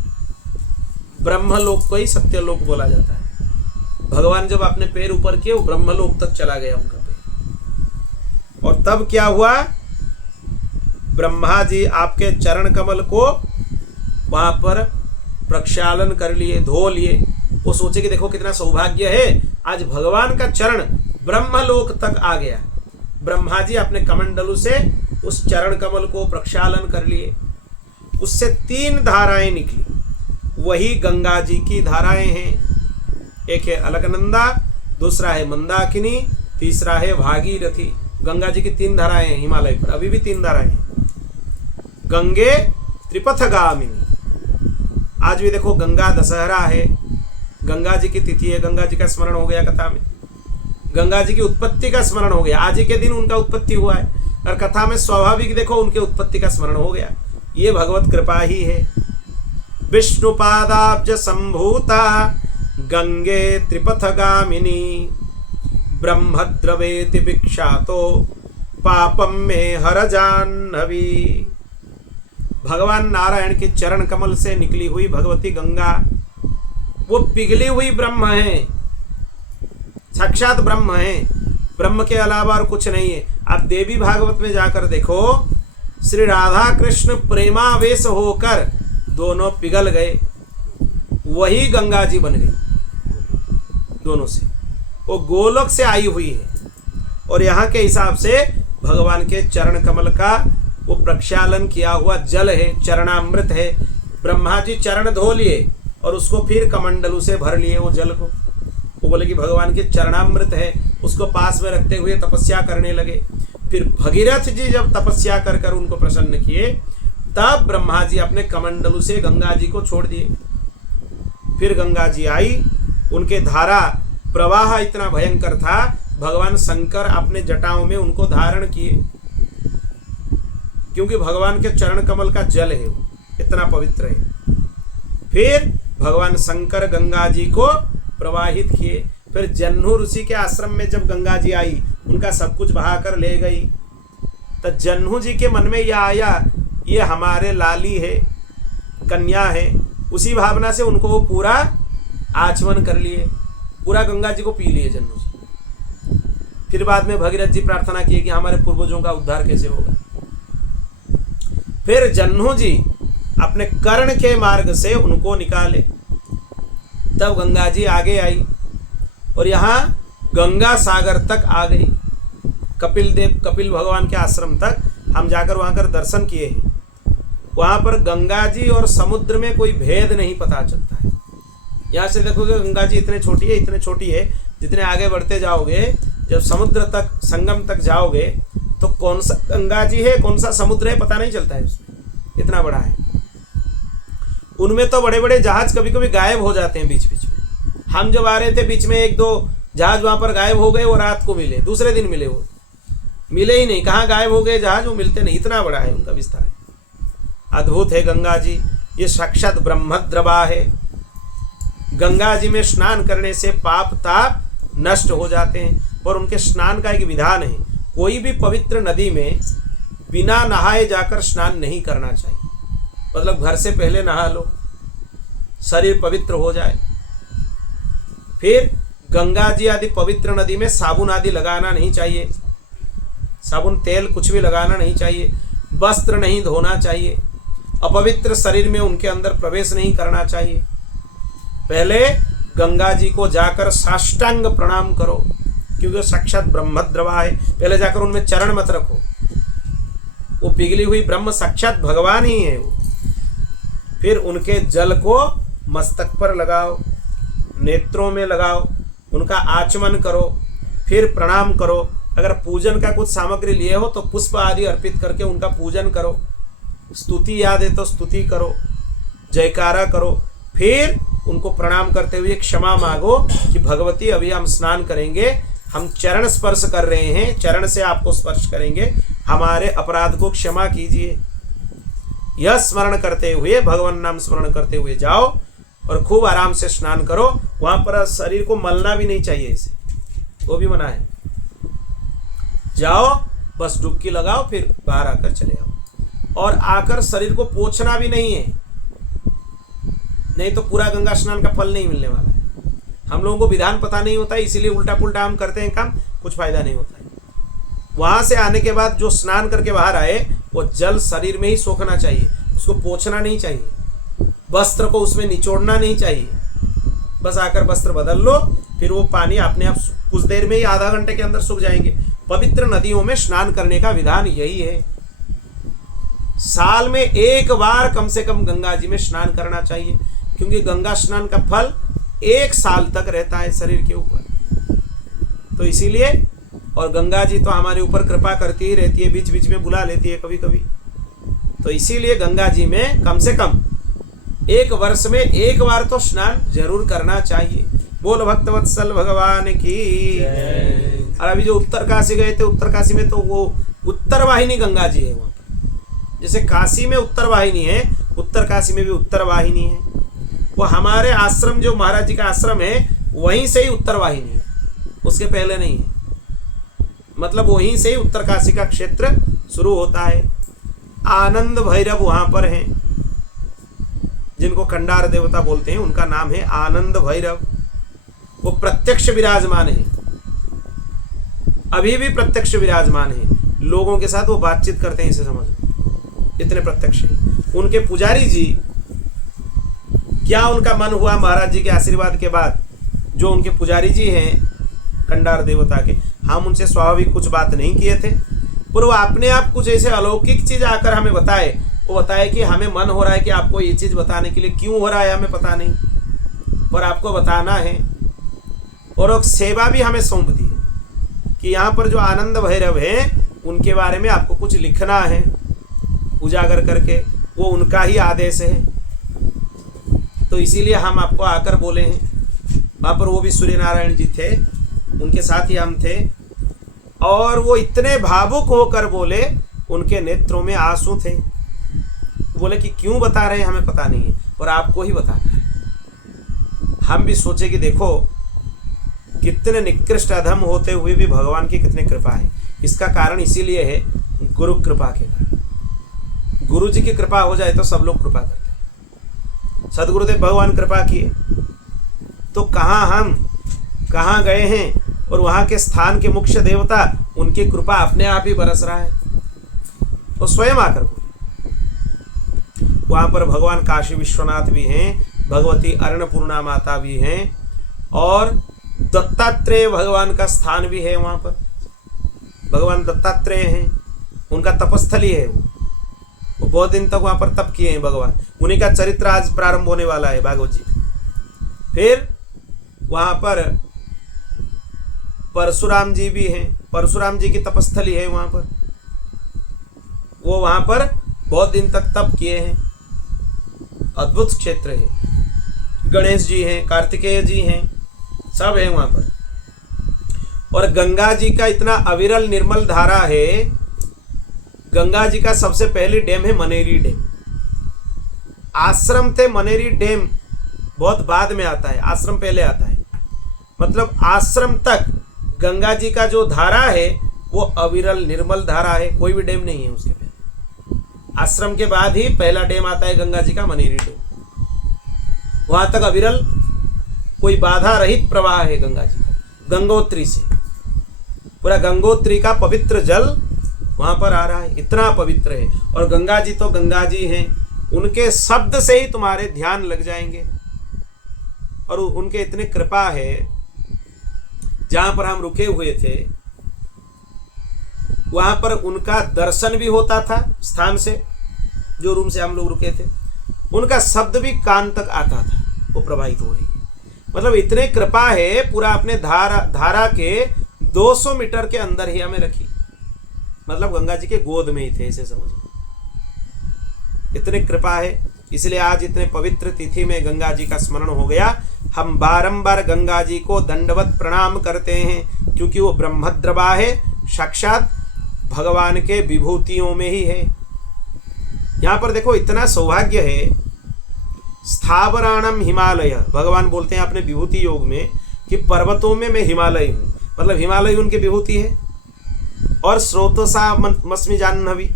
ब्रह्मलोक को ही सत्यलोक बोला जाता है। भगवान जब अपने पैर ऊपर किए वो ब्रह्मलोक तक चला गया उनका पैर। और तब क्या हुआ? ब्रह्मा जी आपके चरण कमल को वहां पर प्रक्षालन कर लिए, धो लिए। वो सोचे कि देखो कितना सौभाग्य है, आज भगवान का चरण ब्रह्मलोक तक आ गया। ब्रह्मा जी अपने कमंडलू से उस चरण कमल को प्रक्षालन कर लिए। उससे 3 धाराएं निकली, वही गंगा जी की धाराएं हैं। एक है अलकनंदा, दूसरा है मंदाकिनी, तीसरा है भागीरथी। गंगा जी की 3 धाराएं हैं हिमालय पर, अभी भी 3 धाराएं हैं। गंगे त्रिपथगामिनी, आज भी देखो गंगा दशहरा है, गंगा जी की तिथि है, गंगा जी का स्मरण हो गया कथा में, गंगा जी की उत्पत्ति का स्मरण हो गया। आज ही के दिन उनका उत्पत्ति हुआ है और कथा में स्वाभाविक देखो उनके उत्पत्ति का स्मरण हो गया। ये भगवत कृपा ही है। विष्णुपादाब्ज संभूता गंगे त्रिपथगामिनी ब्रह्मद्रवेति विख्यातो पापम में हर जाह्नवी। भगवान नारायण के चरण कमल से निकली हुई भगवती गंगा वो पिघली हुई ब्रह्म है, साक्षात ब्रह्म है, ब्रह्म के अलावा और कुछ नहीं है। आप देवी भागवत में जाकर देखो, श्री राधा कृष्ण प्रेमावेश होकर दोनों पिघल गए, वही गंगा जी बन गई दोनों से। वो गोलोक से आई हुई है और यहाँ के हिसाब से भगवान के चरण कमल का वो प्रक्षालन किया हुआ जल है, चरणामृत है। ब्रह्मा जी चरण धो लिए और उसको फिर कमंडलू से भर लिए वो जल को। वो बोले कि भगवान के चरणामृत है, उसको पास में रखते हुए तपस्या करने लगे। फिर भगीरथ जी जब तपस्या कर कर उनको प्रसन्न किए, तब ब्रह्मा जी अपने कमंडलू से गंगा जी को छोड़ दिए। फिर गंगा जी आई, उनके धारा प्रवाह इतना भयंकर था, भगवान शंकर अपने जटाओं में उनको धारण किए, क्योंकि भगवान के चरण कमल का जल है, वो इतना पवित्र है। फिर भगवान शंकर गंगा जी को प्रवाहित किए। फिर जन्नू ऋषि के आश्रम में जब गंगा जी आई, उनका सब कुछ बहाकर ले गई। तो जन्नू जी के मन में यह आया, ये हमारे लाली है, कन्या है। उसी भावना से उनको वो पूरा आचमन कर लिए, पूरा गंगा जी को पी लिए जन्नू जी। फिर बाद में भगीरथ जी प्रार्थना किए कि हमारे पूर्वजों का उद्धार कैसे होगा। फिर जन्नू जी अपने कर्ण के मार्ग से उनको निकाले, तब गंगा जी आगे आई और यहाँ गंगा सागर तक आ गई। कपिल भगवान के आश्रम तक हम जाकर वहां कर दर्शन किए हैं। वहां पर गंगा जी और समुद्र में कोई भेद नहीं पता चलता है। यहाँ से देखोगे गंगा जी इतने छोटी है, जितने आगे बढ़ते जाओगे, जब समुद्र तक संगम तक जाओगे तो कौन सा गंगा जी है कौन सा समुद्र है पता नहीं चलता है, उसमें इतना बड़ा है। उनमें तो बड़े बड़े जहाज कभी कभी गायब हो जाते हैं बीच बीच में। हम जब आ रहे थे बीच में 1-2 जहाज वहां पर गायब हो गए, वो रात को मिले, दूसरे दिन मिले, वो मिले ही नहीं, कहाँ गायब हो गए जहाज, वो मिलते नहीं, इतना बड़ा है उनका विस्तार। अद्भुत है गंगा जी, ये साक्षात ब्रह्मद्रवा है। गंगा जी में स्नान करने से पाप ताप नष्ट हो जाते हैं, और उनके स्नान का एक विधान है। कोई भी पवित्र नदी में बिना नहाए जाकर स्नान नहीं करना चाहिए। मतलब घर से पहले नहा लो, शरीर पवित्र हो जाए। फिर गंगा जी आदि पवित्र नदी में साबुन आदि लगाना नहीं चाहिए, साबुन तेल कुछ भी लगाना नहीं चाहिए। वस्त्र नहीं धोना चाहिए, अपवित्र शरीर में उनके अंदर प्रवेश नहीं करना चाहिए। पहले गंगा जी को जाकर साष्टांग प्रणाम करो, क्योंकि साक्षात ब्रह्मद्रवा है। पहले जाकर उनमें चरण मत रखो, वो पिघली हुई ब्रह्म साक्षात भगवान ही है वो। फिर उनके जल को मस्तक पर लगाओ, नेत्रों में लगाओ, उनका आचमन करो, फिर प्रणाम करो। अगर पूजन का कुछ सामग्री लिए हो तो पुष्प आदि अर्पित करके उनका पूजन करो। स्तुति याद है तो स्तुति करो, जयकारा करो। फिर उनको प्रणाम करते हुए क्षमा मांगो कि भगवती अभी हम स्नान करेंगे, हम चरण स्पर्श कर रहे हैं, चरण से आपको स्पर्श करेंगे, हमारे अपराध को क्षमा कीजिए। यह स्मरण करते हुए, भगवान नाम स्मरण करते हुए जाओ और खूब आराम से स्नान करो। वहां पर शरीर को मलना भी नहीं चाहिए, इसे वो भी मना है। जाओ बस डुबकी लगाओ, फिर बाहर आकर चले आओ। और आकर शरीर को पोंछना भी नहीं है, नहीं तो पूरा गंगा स्नान का फल नहीं मिलने वाला है। हम लोगों को विधान पता नहीं होता है, इसीलिए उल्टा पुल्टा हम करते हैं काम, कुछ फायदा नहीं होता है। वहां से आने के बाद जो स्नान करके बाहर आए वो जल शरीर में ही सोखना चाहिए, उसको पोंछना नहीं चाहिए, वस्त्र को उसमें निचोड़ना नहीं चाहिए। बस आकर वस्त्र बदल लो, फिर वो पानी अपने आप कुछ देर में ही, आधा घंटे के अंदर सूख जाएंगे। पवित्र नदियों में स्नान करने का विधान यही है। साल में एक बार कम से कम गंगा जी में स्नान करना चाहिए, क्योंकि गंगा स्नान का फल 1 साल तक रहता है शरीर के ऊपर। तो इसीलिए, और गंगा जी तो हमारे ऊपर कृपा करती ही रहती है, बीच बीच में बुला लेती है कभी कभी। तो इसीलिए गंगा जी में कम से कम 1 वर्ष में 1 बार तो स्नान जरूर करना चाहिए। बोल भक्तवत्सल भगवान की। और अभी जो उत्तरकाशी गए थे, उत्तरकाशी में तो वो उत्तर वाहिनी गंगा जी है वहां पर। जैसे काशी में उत्तर वाहिनी है, उत्तरकाशी में भी उत्तर वाहिनी है। वो हमारे आश्रम, जो महाराज जी का आश्रम है, वहीं से ही उत्तर वाहिनी है, उसके पहले नहीं है। मतलब वहीं से ही उत्तरकाशी का क्षेत्र शुरू होता है। आनंद भैरव वहां पर हैं, जिनको खंडार देवता बोलते हैं, उनका नाम है आनंद भैरव। वो प्रत्यक्ष विराजमान है, अभी भी प्रत्यक्ष विराजमान है। लोगों के साथ वो बातचीत करते हैं, इसे समझ, इतने प्रत्यक्ष है। उनके पुजारी जी, क्या उनका मन हुआ महाराज जी के आशीर्वाद के बाद, जो उनके पुजारी जी हैं खंडार देवता के, हम उनसे स्वाभाविक कुछ बात नहीं किए थे, पर वो अपने आप कुछ ऐसे अलौकिक चीज आकर हमें बताए। वो बताए कि हमें मन हो रहा है कि आपको ये चीज बताने के लिए, क्यों हो रहा है हमें पता नहीं, पर आपको बताना है। और एक सेवा भी हमें सौंप दी कि यहाँ पर जो आनंद भैरव हैं, उनके बारे में आपको कुछ लिखना है उजागर करके, वो उनका ही आदेश है। तो इसीलिए हम आपको आकर बोले हैं। वहाँ पर वो भी सूर्य नारायण जी थे, उनके साथ ही हम थे, और वो इतने भावुक होकर बोले, उनके नेत्रों में आंसू थे। बोले कि क्यों बता रहे हैं हमें पता नहीं है, पर आपको ही बताना है। हम भी सोचे कि देखो कितने निकृष्ट अधम होते हुए भी भगवान की कितनी कृपा है। इसका कारण इसीलिए है गुरु कृपा के कारण। गुरु जी की कृपा हो जाए तो सब लोग कृपा करते हैं। सदगुरुदेव भगवान कृपा किए तो कहाँ गए हैं, और वहाँ के स्थान के मुख्य देवता, उनकी कृपा अपने आप ही बरस रहा है। तो स्वयं आकर वहाँ पर भगवान काशी विश्वनाथ भी हैं, भगवती अन्नपूर्णा माता भी हैं, और दत्तात्रेय भगवान का स्थान भी है वहाँ पर। भगवान दत्तात्रेय हैं, उनका तपस्थली है वो बहुत दिन तक वहाँ पर तप किए हैं भगवान। उन्हीं का चरित्र आज प्रारंभ होने वाला है भागवत जी। फिर वहाँ पर परशुराम जी भी हैं, परशुराम जी की तपस्थली है वहाँ पर। वो वहाँ पर बहुत दिन तक तप किए हैं, अद्भुत क्षेत्र है। गणेश जी हैं, कार्तिकेय जी हैं, सब है वहाँ पर। और गंगा जी का इतना अविरल निर्मल धारा है। गंगा जी का सबसे पहली डैम है मनेरी डैम। आश्रम थे, मनेरी डैम बहुत बाद में आता है, आश्रम पहले आता है। मतलब आश्रम तक गंगा जी का जो धारा है वो अविरल निर्मल धारा है, कोई भी डैम नहीं है उसके पहले। आश्रम के बाद ही पहला डैम आता है गंगा जी का, मनेरी डैम। वहां तक अविरल कोई बाधा रहित प्रवाह है गंगा जी का, गंगोत्री से। पूरा गंगोत्री का पवित्र जल वहां पर आ रहा है, इतना पवित्र है। और गंगा जी तो गंगा जी हैं, उनके शब्द से ही तुम्हारे ध्यान लग जाएंगे। और उनके इतने कृपा है, जहां पर हम रुके हुए थे वहां पर उनका दर्शन भी होता था स्थान से, जो रूम से हम लोग रुके थे। उनका शब्द भी कान तक आता था, वो प्रवाहित हो रही है। मतलब इतने कृपा है, पूरा अपने धारा के 200 मीटर के अंदर ही हमें रखी। मतलब गंगा जी के गोद में ही थे, ऐसे समझ लो, इतने कृपा है। इसलिए आज इतने पवित्र तिथि में गंगा जी का स्मरण हो गया। हम बारंबार गंगा जी को दंडवत प्रणाम करते हैं, क्योंकि वो ब्रह्मद्रवा है, साक्षात भगवान के विभूतियों में ही है। यहां पर देखो इतना सौभाग्य है। स्थावराणम हिमालय, भगवान बोलते हैं अपने विभूति योग में कि पर्वतों में मैं हिमालय हूं, मतलब हिमालय उनकी विभूति है। और स्रोतसा मस्मि जाह्नवी,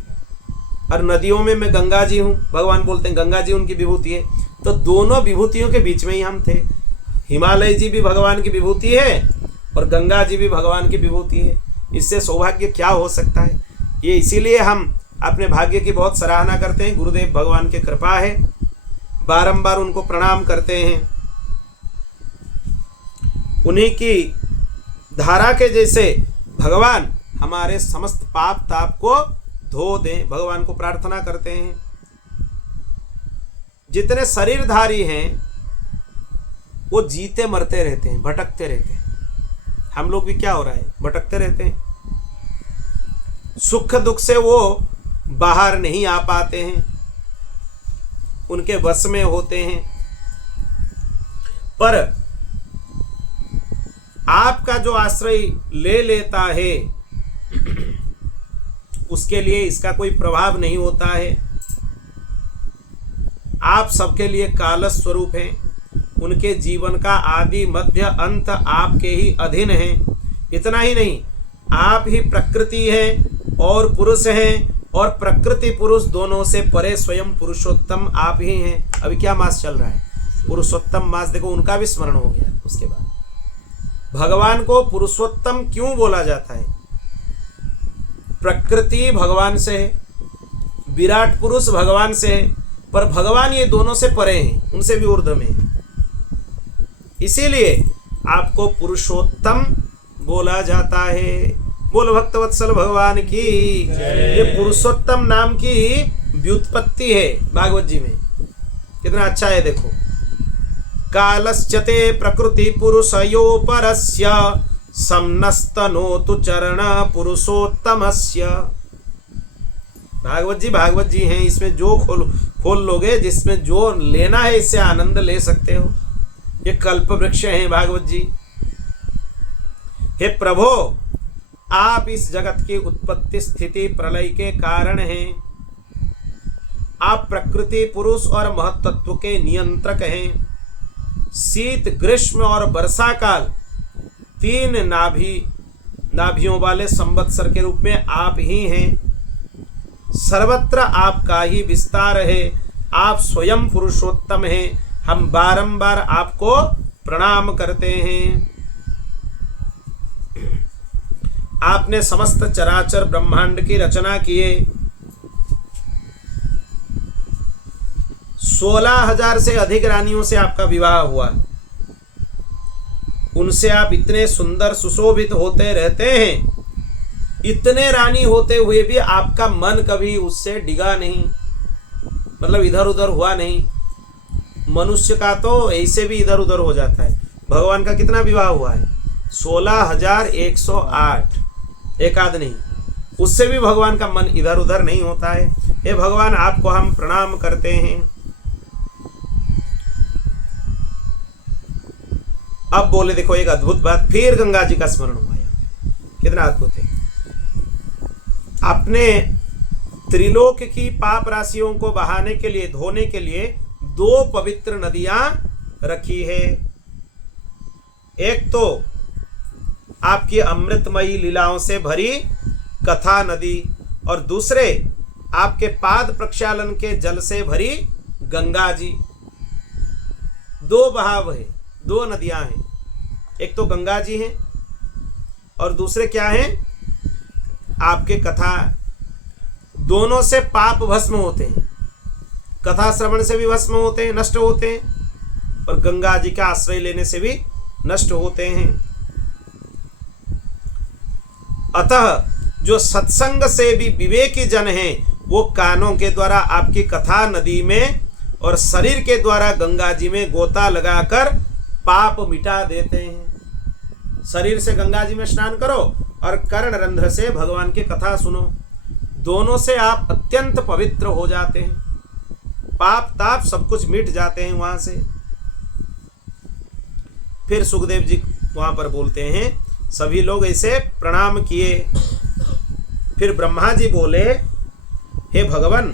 और नदियों में मैं गंगा जी हूं, भगवान बोलते हैं गंगा जी उनकी विभूति है। तो दोनों विभूतियों के बीच में ही हम थे। हिमालय जी भी भगवान की विभूति है और गंगा जी भी भगवान की विभूति है। इससे सौभाग्य क्या हो सकता है। ये इसीलिए हम अपने भाग्य की बहुत सराहना करते हैं। गुरुदेव भगवान की कृपा है, बारंबार उनको प्रणाम करते हैं। उन्हीं की धारा के जैसे भगवान हमारे समस्त पाप ताप को धो दें, भगवान को प्रार्थना करते हैं। जितने शरीरधारी हैं वो जीते मरते रहते हैं, भटकते रहते हैं। हम लोग भी क्या हो रहा है, भटकते रहते हैं। सुख दुख से वो बाहर नहीं आ पाते हैं, उनके वश में होते हैं। पर आपका जो आश्रय ले लेता है उसके लिए इसका कोई प्रभाव नहीं होता है। आप सबके लिए काल स्वरूप हैं, उनके जीवन का आदि मध्य अंत आपके ही अधीन है। इतना ही नहीं, आप ही प्रकृति हैं और पुरुष हैं, और प्रकृति पुरुष दोनों से परे स्वयं पुरुषोत्तम आप ही हैं। अभी क्या मास चल रहा है, पुरुषोत्तम मास, देखो उनका भी स्मरण हो गया। उसके बाद भगवान को पुरुषोत्तम क्यों बोला जाता है? प्रकृति भगवान से है, विराट पुरुष भगवान से है, पर भगवान ये दोनों से परे हैं, उनसे भी ऊर्ध्व में है। इसीलिए आपको पुरुषोत्तम बोला जाता है। बोल भक्तवत्सल भगवान की। ये पुरुषोत्तम नाम की व्युत्पत्ति है भागवत जी में, कितना अच्छा है देखो। कालश्चते प्रकृति पुरुषयो परस्य समनस्तनोतु चरण पुरुषोत्तमस्य। भागवत जी हैं, इसमें जो खोल लोगे, जिसमें जो लेना है इससे आनंद ले सकते हो। ये कल्प वृक्ष हैं भागवत जी। हे प्रभो, आप इस जगत की उत्पत्ति स्थिति प्रलय के कारण हैं। आप प्रकृति पुरुष और महत्त्व के नियंत्रक हैं। शीत ग्रीष्म और वर्षा काल 3 नाभियों वाले संवत्सर के रूप में आप ही हैं। सर्वत्र आपका ही विस्तार है। आप स्वयं पुरुषोत्तम हैं। हम बारंबार आपको प्रणाम करते हैं। आपने समस्त चराचर ब्रह्मांड की रचना किए। 16,000 से अधिक रानियों से आपका विवाह हुआ। उनसे आप इतने सुंदर सुशोभित होते रहते हैं। इतने रानी होते हुए भी आपका मन कभी उससे डिगा नहीं, मतलब इधर उधर हुआ नहीं। मनुष्य का तो ऐसे भी इधर उधर हो जाता है। भगवान का कितना विवाह हुआ है? 16,108, एक आध नहीं। उससे भी भगवान का मन इधर उधर नहीं होता है। हे भगवान, आपको हम प्रणाम करते हैं। अब बोले देखो एक अद्भुत बात, फिर गंगा जी का स्मरण हुआ है। कितना अद्भुत है। अपने त्रिलोक की पाप राशियों को बहाने के लिए, धोने के लिए 2 पवित्र नदियां रखी है। एक तो आपकी अमृतमयी लीलाओं से भरी कथा नदी, और दूसरे आपके पाद प्रक्षालन के जल से भरी गंगा जी। दो बहाव है, दो नदियां हैं, एक तो गंगा जी हैं और दूसरे क्या हैं, आपके कथा। दोनों से पाप भस्म होते हैं, कथा श्रवण से भी भस्म होते हैं, नष्ट होते हैं, और गंगा जी का आश्रय लेने से भी नष्ट होते हैं। अतः जो सत्संग से भी विवेकी जन हैं, वो कानों के द्वारा आपकी कथा नदी में और शरीर के द्वारा गंगा जी में गोता लगाकर पाप मिटा देते हैं। शरीर से गंगा जी में स्नान करो और कर्ण रंध्र से भगवान की कथा सुनो, दोनों से आप अत्यंत पवित्र हो जाते हैं, पाप ताप सब कुछ मिट जाते हैं वहां से। फिर सुखदेव जी वहां पर बोलते हैं, सभी लोग ऐसे प्रणाम किए। फिर ब्रह्मा जी बोले, हे भगवान,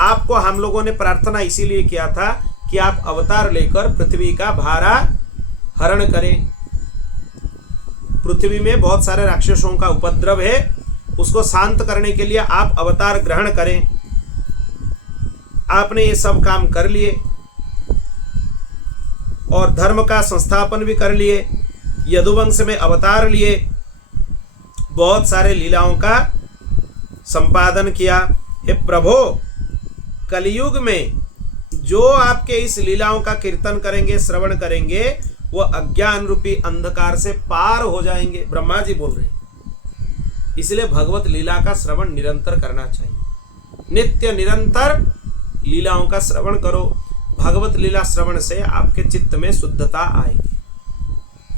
आपको हम लोगों ने प्रार्थना इसीलिए किया था कि आप अवतार लेकर पृथ्वी का भारा हरण करें। पृथ्वी में बहुत सारे राक्षसों का उपद्रव है, उसको शांत करने के लिए आप अवतार ग्रहण करें। आपने ये सब काम कर लिए और धर्म का संस्थापन भी कर लिए, यदुवंश में अवतार लिए, बहुत सारे लीलाओं का संपादन किया। हे प्रभो, कलयुग में जो आपके इस लीलाओं का कीर्तन करेंगे, श्रवण करेंगे, वो अज्ञान रूपी अंधकार से पार हो जाएंगे। ब्रह्मा जी बोल रहे हैं, इसलिए भगवत लीला का श्रवण निरंतर करना चाहिए। नित्य निरंतर लीलाओं का श्रवण करो, भगवत लीला श्रवण से आपके चित्त में शुद्धता आएगी,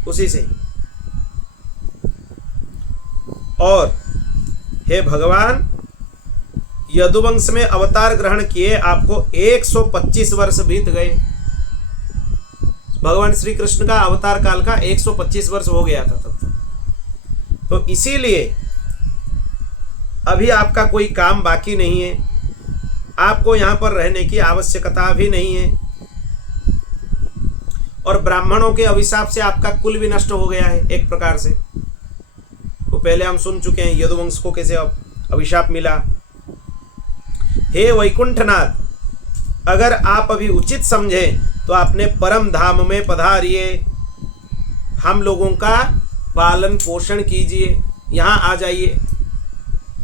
उसी से। और हे भगवान, यदुवंश में अवतार ग्रहण किए आपको 125 वर्ष बीत गए। भगवान श्री कृष्ण का अवतार काल का 125 वर्ष हो गया था तब तक। तो इसीलिए अभी आपका कोई काम बाकी नहीं है, आपको यहां पर रहने की आवश्यकता भी नहीं है, और ब्राह्मणों के अभिशाप से आपका कुल भी नष्ट हो गया है एक प्रकार से। तो पहले हम सुन चुके हैं यदुवंश को कैसे अभिशाप मिला। हे वैकुंठनाथ, अगर आप अभी उचित समझें तो आपने परम धाम में पधारिए, हम लोगों का पालन पोषण कीजिए, यहाँ आ जाइए।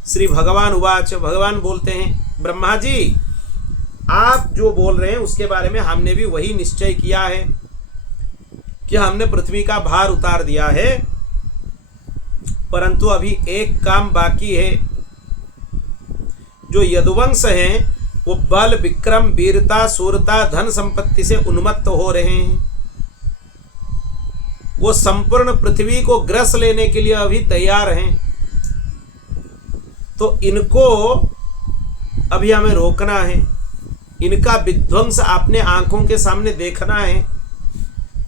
श्री भगवान उवाच, भगवान बोलते हैं, ब्रह्मा जी, आप जो बोल रहे हैं उसके बारे में हमने भी वही निश्चय किया है कि हमने पृथ्वी का भार उतार दिया है, परंतु अभी एक काम बाकी है। जो यदुवंश हैं वो बल, विक्रम, वीरता, शूरता, धन संपत्ति से उन्मत्त हो रहे हैं, वो संपूर्ण पृथ्वी को ग्रस लेने के लिए अभी तैयार हैं। तो इनको अभी हमें रोकना है, इनका विध्वंस अपने आंखों के सामने देखना है,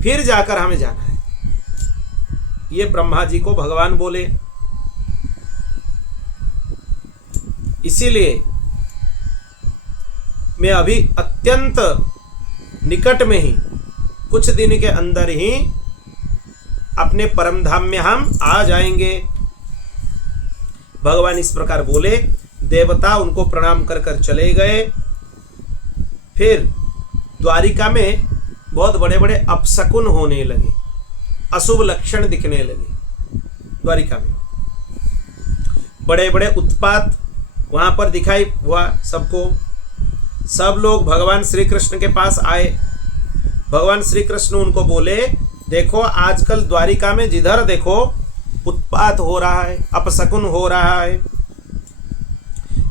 फिर जाकर हमें जाना है। ये ब्रह्मा जी को भगवान बोले। इसीलिए मैं अभी अत्यंत निकट में ही, कुछ दिन के अंदर ही अपने परम धाम में हम आ जाएंगे। भगवान इस प्रकार बोले, देवता उनको प्रणाम कर कर चले गए। फिर द्वारिका में बहुत बड़े बड़े अपशकुन होने लगे, अशुभ लक्षण दिखने लगे। द्वारिका में बड़े बड़े उत्पात वहां पर दिखाई हुआ सबको। सब लोग भगवान श्री कृष्ण के पास आए। भगवान श्री कृष्ण उनको बोले, देखो आजकल द्वारिका में जिधर देखो उत्पात हो रहा है, अपशकुन हो रहा है।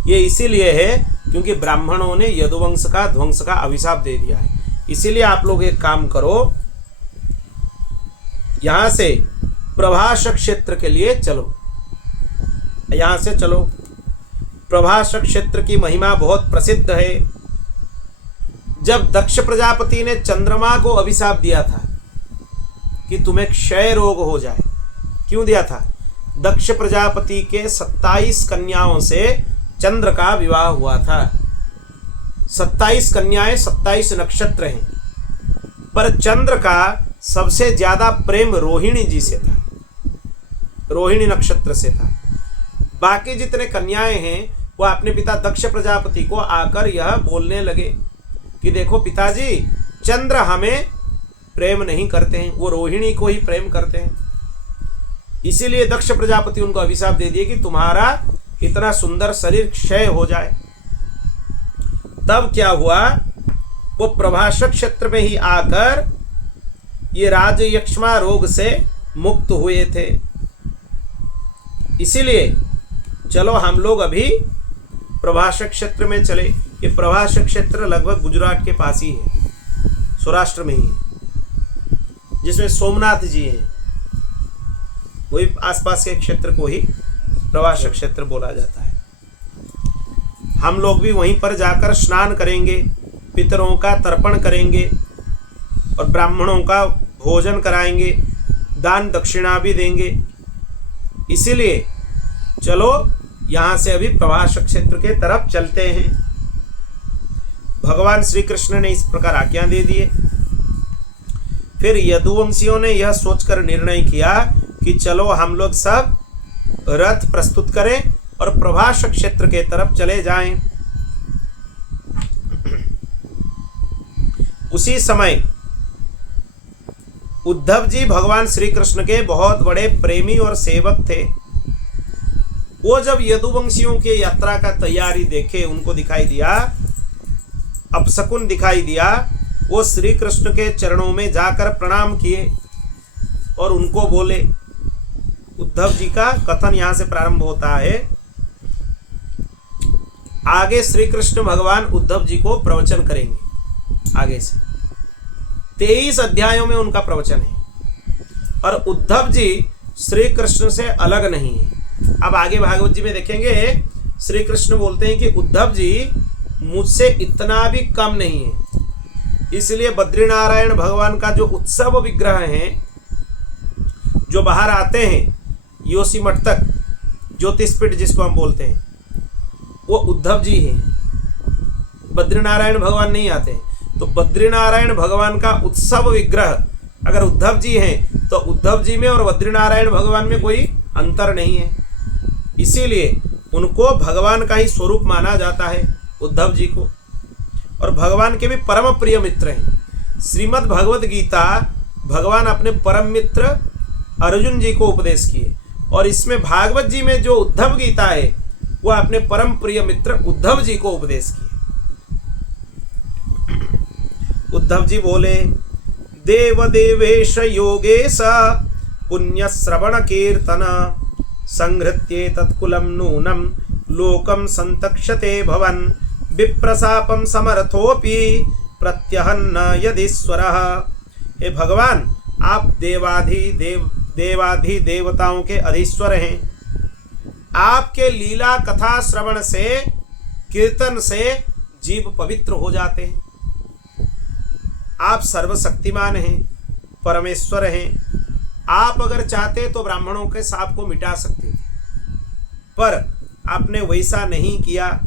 ये इसीलिए है क्योंकि ब्राह्मणों ने यदुवंश का ध्वंस का अभिशाप दे दिया है। इसीलिए आप लोग एक काम करो, यहां से प्रभास क्षेत्र के लिए चलो, यहां से चलो। प्रभास क्षेत्र की महिमा बहुत प्रसिद्ध है। जब दक्ष प्रजापति ने चंद्रमा को अभिशाप दिया था कि तुम्हें क्षय रोग हो जाए, क्यों दिया था? दक्ष प्रजापति के 27 कन्याओं से चंद्र का विवाह हुआ था। 27 कन्याएं, 27 नक्षत्र हैं, पर चंद्र का सबसे ज्यादा प्रेम रोहिणी जी से था, रोहिणी नक्षत्र से था। बाकी जितने कन्याएं हैं वो अपने पिता दक्ष प्रजापति को आकर यह बोलने लगे कि देखो पिताजी, चंद्र हमें प्रेम नहीं करते हैं, वो रोहिणी को ही प्रेम करते हैं। इसीलिए दक्ष प्रजापति उनको अभिशाप दे दिए कि तुम्हारा इतना सुंदर शरीर क्षय हो जाए। तब क्या हुआ, वो प्रभाष क्षेत्र में ही आकर ये राजयक्ष्मा रोग से मुक्त हुए थे। इसीलिए चलो हम लोग अभी प्रभाष क्षेत्र में चले। ये प्रभाष क्षेत्र लगभग गुजरात के पास ही है, सौराष्ट्र में ही है, जिसमें सोमनाथ जी हैं। वही आसपास के क्षेत्र को ही प्रभाष क्षेत्र बोला जाता है। हम लोग भी वहीं पर जाकर स्नान करेंगे, पितरों का तर्पण करेंगे और ब्राह्मणों का भोजन कराएंगे, दान दक्षिणा भी देंगे। इसीलिए चलो यहाँ से अभी प्रभाष क्षेत्र के तरफ चलते हैं। भगवान श्री कृष्ण ने इस प्रकार आज्ञा दे दिए। फिर यदुवंशियों ने यह सोचकर निर्णय किया कि चलो हम लोग सब रथ प्रस्तुत करें और प्रभाष क्षेत्र के तरफ चले जाएं। उसी समय उद्धव जी भगवान श्री कृष्ण के बहुत बड़े प्रेमी और सेवक थे। वो जब यदुवंशियों के यात्रा का तैयारी देखे, उनको दिखाई दिया, अपशकुन दिखाई दिया, वो श्री कृष्ण के चरणों में जाकर प्रणाम किए और उनको बोले। उद्धव जी का कथन यहाँ से प्रारंभ होता है। आगे श्री कृष्ण भगवान उद्धव जी को प्रवचन करेंगे। आगे से 23 अध्यायों में उनका प्रवचन है और उद्धव जी श्री कृष्ण से अलग नहीं है। अब आगे भागवत जी में देखेंगे, श्री कृष्ण बोलते हैं कि उद्धव जी मुझसे इतना भी कम नहीं है। इसलिए बद्रीनारायण भगवान का जो उत्सव विग्रह है, जो बाहर आते हैं योशी मठ तक, ज्योतिषपीठ जिसको हम बोलते हैं, वो उद्धव जी हैं। बद्रीनारायण भगवान नहीं आते हैं। तो बद्रीनारायण भगवान का उत्सव विग्रह अगर उद्धव जी हैं तो उद्धव जी में और बद्रीनारायण भगवान में कोई अंतर नहीं है। इसीलिए उनको भगवान का ही स्वरूप माना जाता है, उद्धव जी को। और भगवान के भी परम प्रिय मित्र हैं। श्रीमद् भगवद गीता भगवान अपने परम मित्र अर्जुन जी को उपदेश किए और इसमें भागवत जी में जो उद्धव गीता है वो अपने परम प्रिय मित्र उद्धव जी को उपदेश किए। उद्धव जी बोले, देव देवेश योगेश पुण्य श्रवण कीर्तन संहृत्ये तत्कुलम नूनम लोकम संतक्षते भवन विप्रसापम समर्थोपि प्रत्यहन्न यदीश्वरः। हे भगवान, आप देवाधि देवताओं के अधीश्वर हैं। आपके लीला कथा श्रवण से, कीर्तन से जीव पवित्र हो जाते हैं। आप सर्वशक्तिमान हैं, परमेश्वर हैं। आप अगर चाहते तो ब्राह्मणों के शाप को मिटा सकते थे, पर आपने वैसा नहीं किया।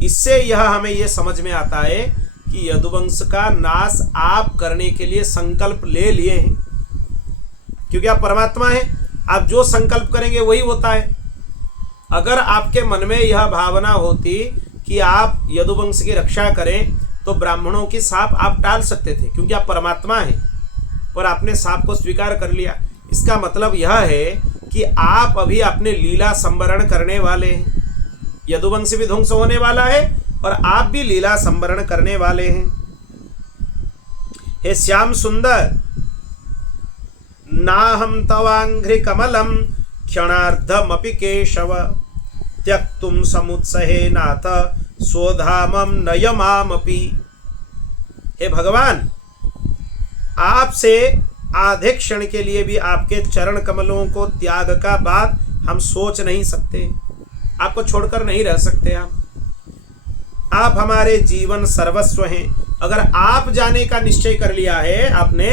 इससे यह हमें यह समझ में आता है कि यदुवंश का नाश आप करने के लिए संकल्प ले लिए हैं, क्योंकि आप परमात्मा हैं। आप जो संकल्प करेंगे वही होता है। अगर आपके मन में यह भावना होती कि आप यदुवंश की रक्षा करें तो ब्राह्मणों की शाप आप टाल सकते थे, क्योंकि आप परमात्मा हैं, पर आपने शाप को स्वीकार कर लिया। इसका मतलब यह है कि आप अभी अपने लीला संवरण करने वाले हैं। यदुवंश भी ध्वंस होने वाला है और आप भी लीला संवरण करने वाले हैं। हे श्याम सुंदर, नाहं तवांघ्रि कमलम क्षणार्धमपि केशव त्यक्तुम समुत्सहे नाथ स्वधामम नयमामपि। हे भगवान, आपसे आधे क्षण के लिए भी आपके चरण कमलों को त्याग का बात हम सोच नहीं सकते। आपको छोड़कर नहीं रह सकते आप हमारे जीवन सर्वस्व हैं। अगर आप जाने का निश्चय कर लिया है आपने,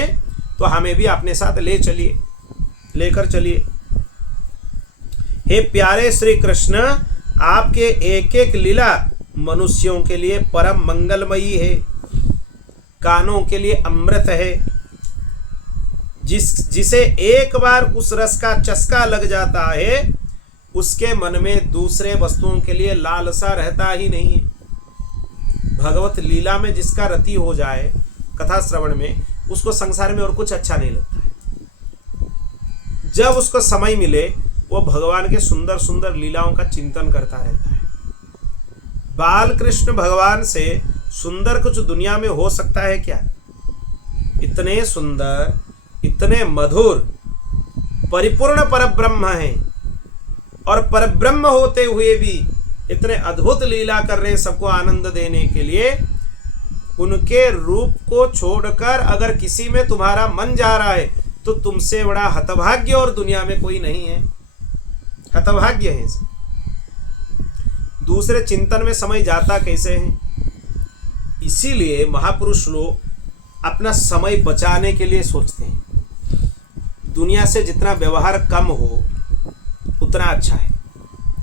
तो हमें भी अपने साथ लेकर चलिए। हे प्यारे श्री कृष्ण, आपके एक एक लीला मनुष्यों के लिए परम मंगलमयी है, कानों के लिए अमृत है। जिसे एक बार उस रस का चस्का लग जाता है उसके मन में दूसरे वस्तुओं के लिए लालसा रहता ही नहीं है। भगवत लीला में जिसका रति हो जाए कथा श्रवण में, उसको संसार में और कुछ अच्छा नहीं लगता है। जब उसको समय मिले वो भगवान के सुंदर सुंदर लीलाओं का चिंतन करता रहता है। बाल कृष्ण भगवान से सुंदर कुछ दुनिया में हो सकता है क्या? इतने सुंदर, इतने मधुर, परिपूर्ण परब्रह्म हैं, और परब्रह्म होते हुए भी इतने अद्भुत लीला कर रहे हैं सबको आनंद देने के लिए। उनके रूप को छोड़कर अगर किसी में तुम्हारा मन जा रहा है तो तुमसे बड़ा हतभाग्य और दुनिया में कोई नहीं है। हतभाग्य है। दूसरे चिंतन में समय जाता कैसे है? इसीलिए महापुरुष लोग अपना समय बचाने के लिए सोचते हैं। दुनिया से जितना व्यवहार कम हो उतना अच्छा है।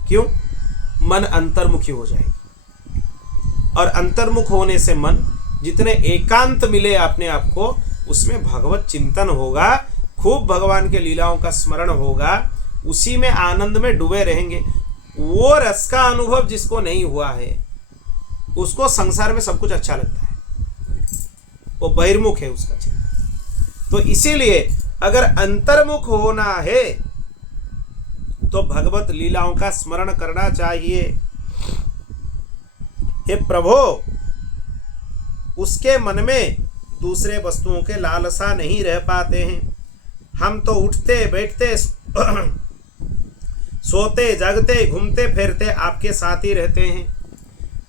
क्यों? मन अंतर्मुखी हो जाएगी, और अंतर्मुख होने से मन जितने एकांत मिले अपने आप को, उसमें भगवत चिंतन होगा, खूब भगवान के लीलाओं का स्मरण होगा, उसी में आनंद में डूबे रहेंगे। वो रस का अनुभव जिसको नहीं हुआ है उसको संसार में सब कुछ अच्छा लगता है, वो बहिर्मुख है उसका चिंतन। तो इसीलिए अगर अंतर्मुख होना है तो भगवत लीलाओं का स्मरण करना चाहिए। हे प्रभु, उसके मन में दूसरे वस्तुओं के लालसा नहीं रह पाते हैं। हम तो उठते बैठते सोते जागते घूमते फिरते आपके साथ ही रहते हैं।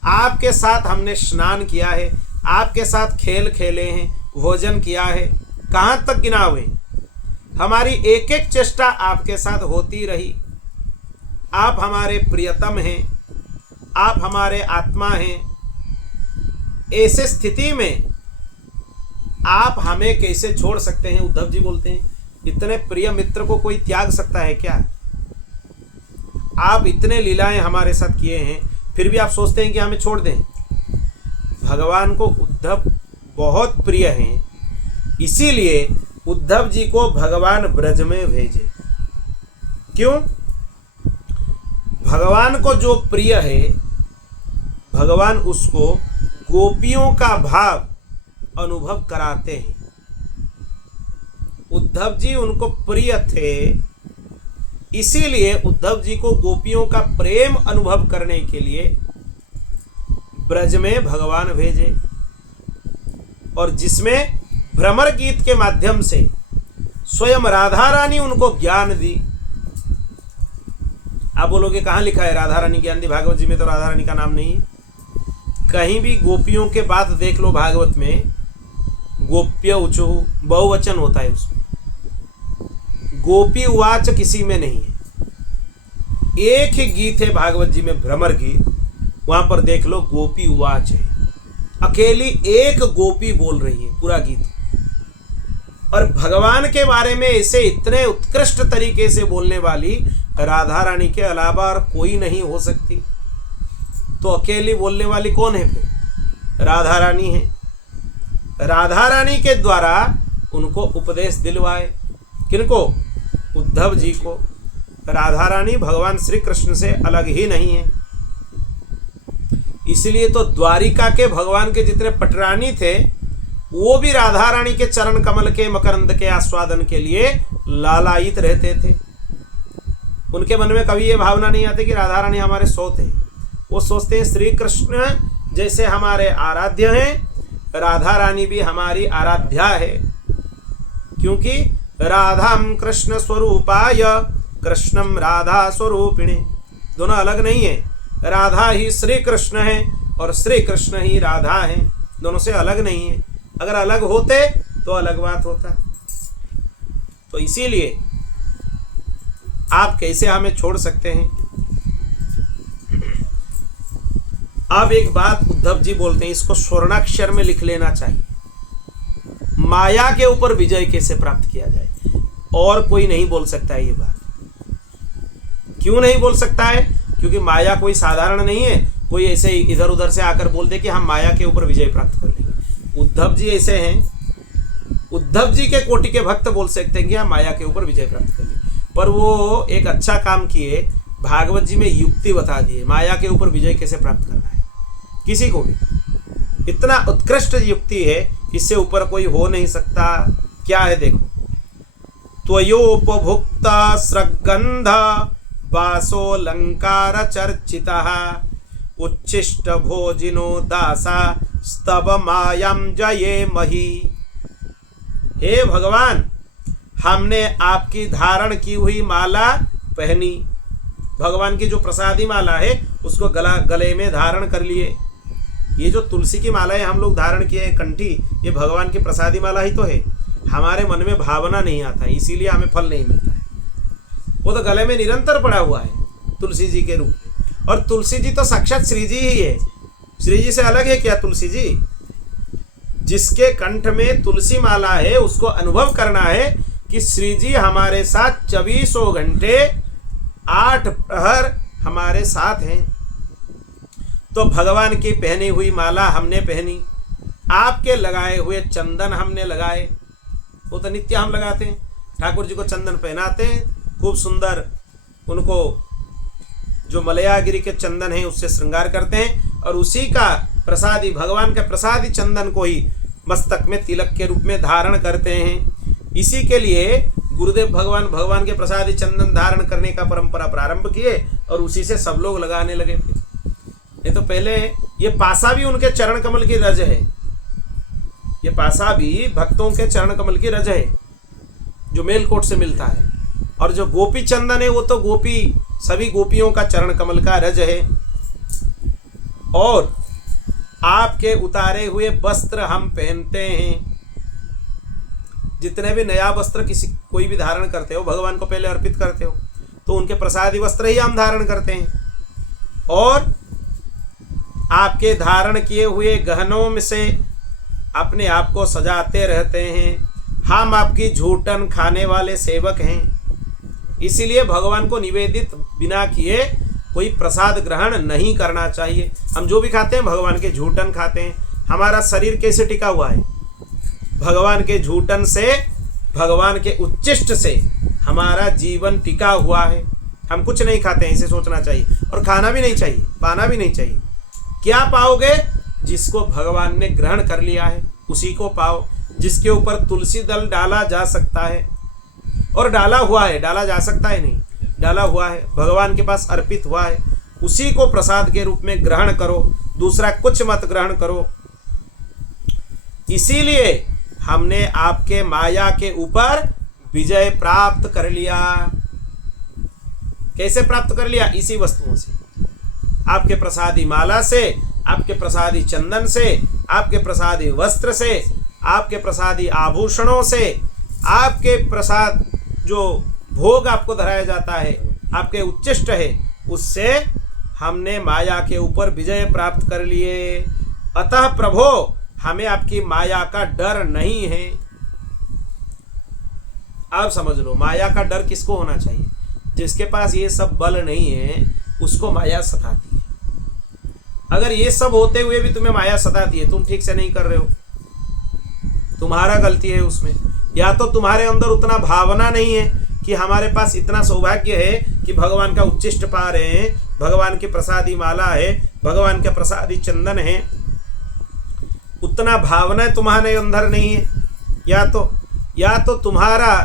आपके साथ हमने स्नान किया है, आपके साथ खेल खेले हैं, भोजन किया है, कहाँ तक गिना हुए। हमारी एक एक चेष्टा आपके साथ होती रही। आप हमारे प्रियतम हैं, आप हमारे आत्मा हैं। ऐसे स्थिति में आप हमें कैसे छोड़ सकते हैं? उद्धव जी बोलते हैं, इतने प्रिय मित्र को कोई त्याग सकता है क्या? आप इतने लीलाएं हमारे साथ किए हैं, फिर भी आप सोचते हैं कि हमें छोड़ दें। भगवान को उद्धव बहुत प्रिय हैं, इसीलिए उद्धव जी को भगवान ब्रज में भेजे। क्यों? भगवान को जो प्रिय है, भगवान उसको गोपियों का भाव अनुभव कराते हैं। उद्धव जी उनको प्रिय थे, इसीलिए उद्धव जी को गोपियों का प्रेम अनुभव करने के लिए ब्रज में भगवान भेजे, और जिसमें भ्रमर गीत के माध्यम से स्वयं राधा रानी उनको ज्ञान दी। आप बोलोगे कहाँ लिखा है राधा रानी ज्ञान दी? भागवत जी में तो राधा रानी का नाम नहीं है। कहीं भी गोपियों के बात देख लो, भागवत में गोप्य उचु बहुवचन होता है, उसमें गोपी उवाच किसी में नहीं है। एक ही गीत है भागवत जी में, भ्रमर गीत, वहां पर देख लो गोपी उवाच है, अकेली एक गोपी बोल रही है पूरा गीत। और भगवान के बारे में ऐसे इतने उत्कृष्ट तरीके से बोलने वाली राधा रानी के अलावा और कोई नहीं हो सकती। तो अकेली बोलने वाली कौन है फिर? राधा रानी है। राधा रानी के द्वारा उनको उपदेश दिलवाए। किनको? उद्धव जी को। राधा रानी भगवान श्री कृष्ण से अलग ही नहीं है। इसलिए तो द्वारिका के भगवान के जितने पटरानी थे वो भी राधा रानी के चरण कमल के मकरंद के आस्वादन के लिए लालायित रहते थे। उनके मन में कभी ये भावना नहीं आती कि राधा रानी हमारे सौत हैं। वो सोचते हैं श्री कृष्ण जैसे हमारे आराध्य हैं, राधा रानी भी हमारी आराध्या है। क्योंकि राधाम कृष्ण स्वरूपाय कृष्णम राधा स्वरूपिणे, दोनों अलग नहीं है। राधा ही श्री कृष्ण है और श्री कृष्ण ही राधा है, दोनों से अलग नहीं है। अगर अलग होते तो अलग बात होता। तो इसीलिए आप कैसे हमें छोड़ सकते हैं? अब एक बात उद्धव जी बोलते हैं, इसको स्वर्णाक्षर में लिख लेना चाहिए। माया के ऊपर विजय कैसे प्राप्त किया जाए, और कोई नहीं बोल सकता है ये बात। क्यों नहीं बोल सकता है? क्योंकि माया कोई साधारण नहीं है, कोई ऐसे इधर उधर से आकर बोल दे कि हम माया के ऊपर विजय प्राप्त कर लेंगे। उद्धव जी ऐसे हैं, उद्धव जी के कोटि के भक्त बोल सकते हैं कि हम माया के ऊपर विजय प्राप्त कर लेंगे। पर वो एक अच्छा काम किए, भागवत जी में युक्ति बता दी है माया के ऊपर विजय कैसे प्राप्त करना है। किसी को भी इतना उत्कृष्ट युक्ति है, इससे ऊपर कोई हो नहीं सकता। क्या है देखो, त्वयोपभुक्ता स्रगंध वासोलंकार चर्चितः उच्छिष्ट भोजिनो दासा स्तव मायाम जये मही। हे भगवान, हमने आपकी धारण की हुई माला पहनी, भगवान की जो प्रसादी माला है उसको गले में धारण कर लिए। ये जो तुलसी की माला है हम लोग धारण किए कंठी, ये भगवान की प्रसादी माला ही तो है। हमारे मन में भावना नहीं आता है, इसीलिए हमें फल नहीं मिलता है। वो तो गले में निरंतर पड़ा हुआ है तुलसी जी के रूप में, और तुलसी जी तो साक्षात श्री जी ही है। श्री जी से अलग है क्या तुलसी जी? जिसके कंठ में तुलसी माला है उसको अनुभव करना है कि श्री जी हमारे साथ 24 घंटे 8 प्रहर हमारे साथ हैं। तो भगवान की पहनी हुई माला हमने पहनी, आपके लगाए हुए चंदन हमने लगाए, वो तो नित्य हम लगाते हैं। ठाकुर जी को चंदन पहनाते हैं, खूब सुंदर उनको जो मलयागिरी के चंदन है उससे श्रृंगार करते हैं, और उसी का प्रसादी भगवान के प्रसादी चंदन को ही मस्तक में तिलक के रूप में धारण करते हैं। इसी के लिए गुरुदेव भगवान के प्रसादी चंदन धारण करने का परंपरा प्रारंभ किए, और उसी से सब लोग लगाने लगे। फिर ये तो पहले ये पासा भी उनके चरण कमल की रज है, ये पासा भी भक्तों के चरण कमल की रज है जो मेलकोट से मिलता है। और जो गोपी चंदन है वो तो सभी गोपियों का चरण कमल का रज है। और आपके उतारे हुए वस्त्र हम पहनते हैं। जितने भी नया वस्त्र कोई भी धारण करते हो भगवान को पहले अर्पित करते हो, तो उनके प्रसादी वस्त्र ही हम धारण करते हैं। और आपके धारण किए हुए गहनों में से अपने आप को सजाते रहते हैं। हम आपकी झूठन खाने वाले सेवक हैं, इसीलिए भगवान को निवेदित बिना किए कोई प्रसाद ग्रहण नहीं करना चाहिए। हम जो भी खाते हैं भगवान के झूठन खाते हैं। हमारा शरीर कैसे टिका हुआ है? भगवान के झूठन से, भगवान के उच्चिष्ट से हमारा जीवन टिका हुआ है। हम कुछ नहीं खाते हैं, इसे सोचना चाहिए, और खाना भी नहीं चाहिए, पाना भी नहीं चाहिए। क्या पाओगे? जिसको भगवान ने ग्रहण कर लिया है उसी को पाओ। जिसके ऊपर तुलसी दल डाला जा सकता है, और डाला हुआ है, डाला जा सकता है नहीं, डाला हुआ है, भगवान के पास अर्पित हुआ है, उसी को प्रसाद के रूप में ग्रहण करो, दूसरा कुछ मत ग्रहण करो। इसीलिए हमने आपके माया के ऊपर विजय प्राप्त कर लिया। कैसे प्राप्त कर लिया? इसी वस्तुओं से, आपके प्रसादी माला से, आपके प्रसादी चंदन से, आपके प्रसादी वस्त्र से, आपके प्रसादी आभूषणों से, आपके प्रसाद जो भोग आपको धराया जाता है, आपके उच्चिष्ट है, उससे हमने माया के ऊपर विजय प्राप्त कर लिए। अतः प्रभो, हमें आपकी माया का डर नहीं है। आप समझ लो, माया का डर किसको होना चाहिए? जिसके पास ये सब बल नहीं है उसको माया सताती है। अगर ये सब होते हुए भी तुम्हें माया सताती है, तुम ठीक से नहीं कर रहे हो, तुम्हारा गलती है उसमें। या तो तुम्हारे अंदर उतना भावना नहीं है कि हमारे पास इतना सौभाग्य है कि भगवान का उच्चिष्ट पा रहे हैं, भगवान की प्रसादी माला है, भगवान के प्रसादी चंदन है, उतना भावना तुम्हारे अंदर नहीं है। या तो तुम्हारा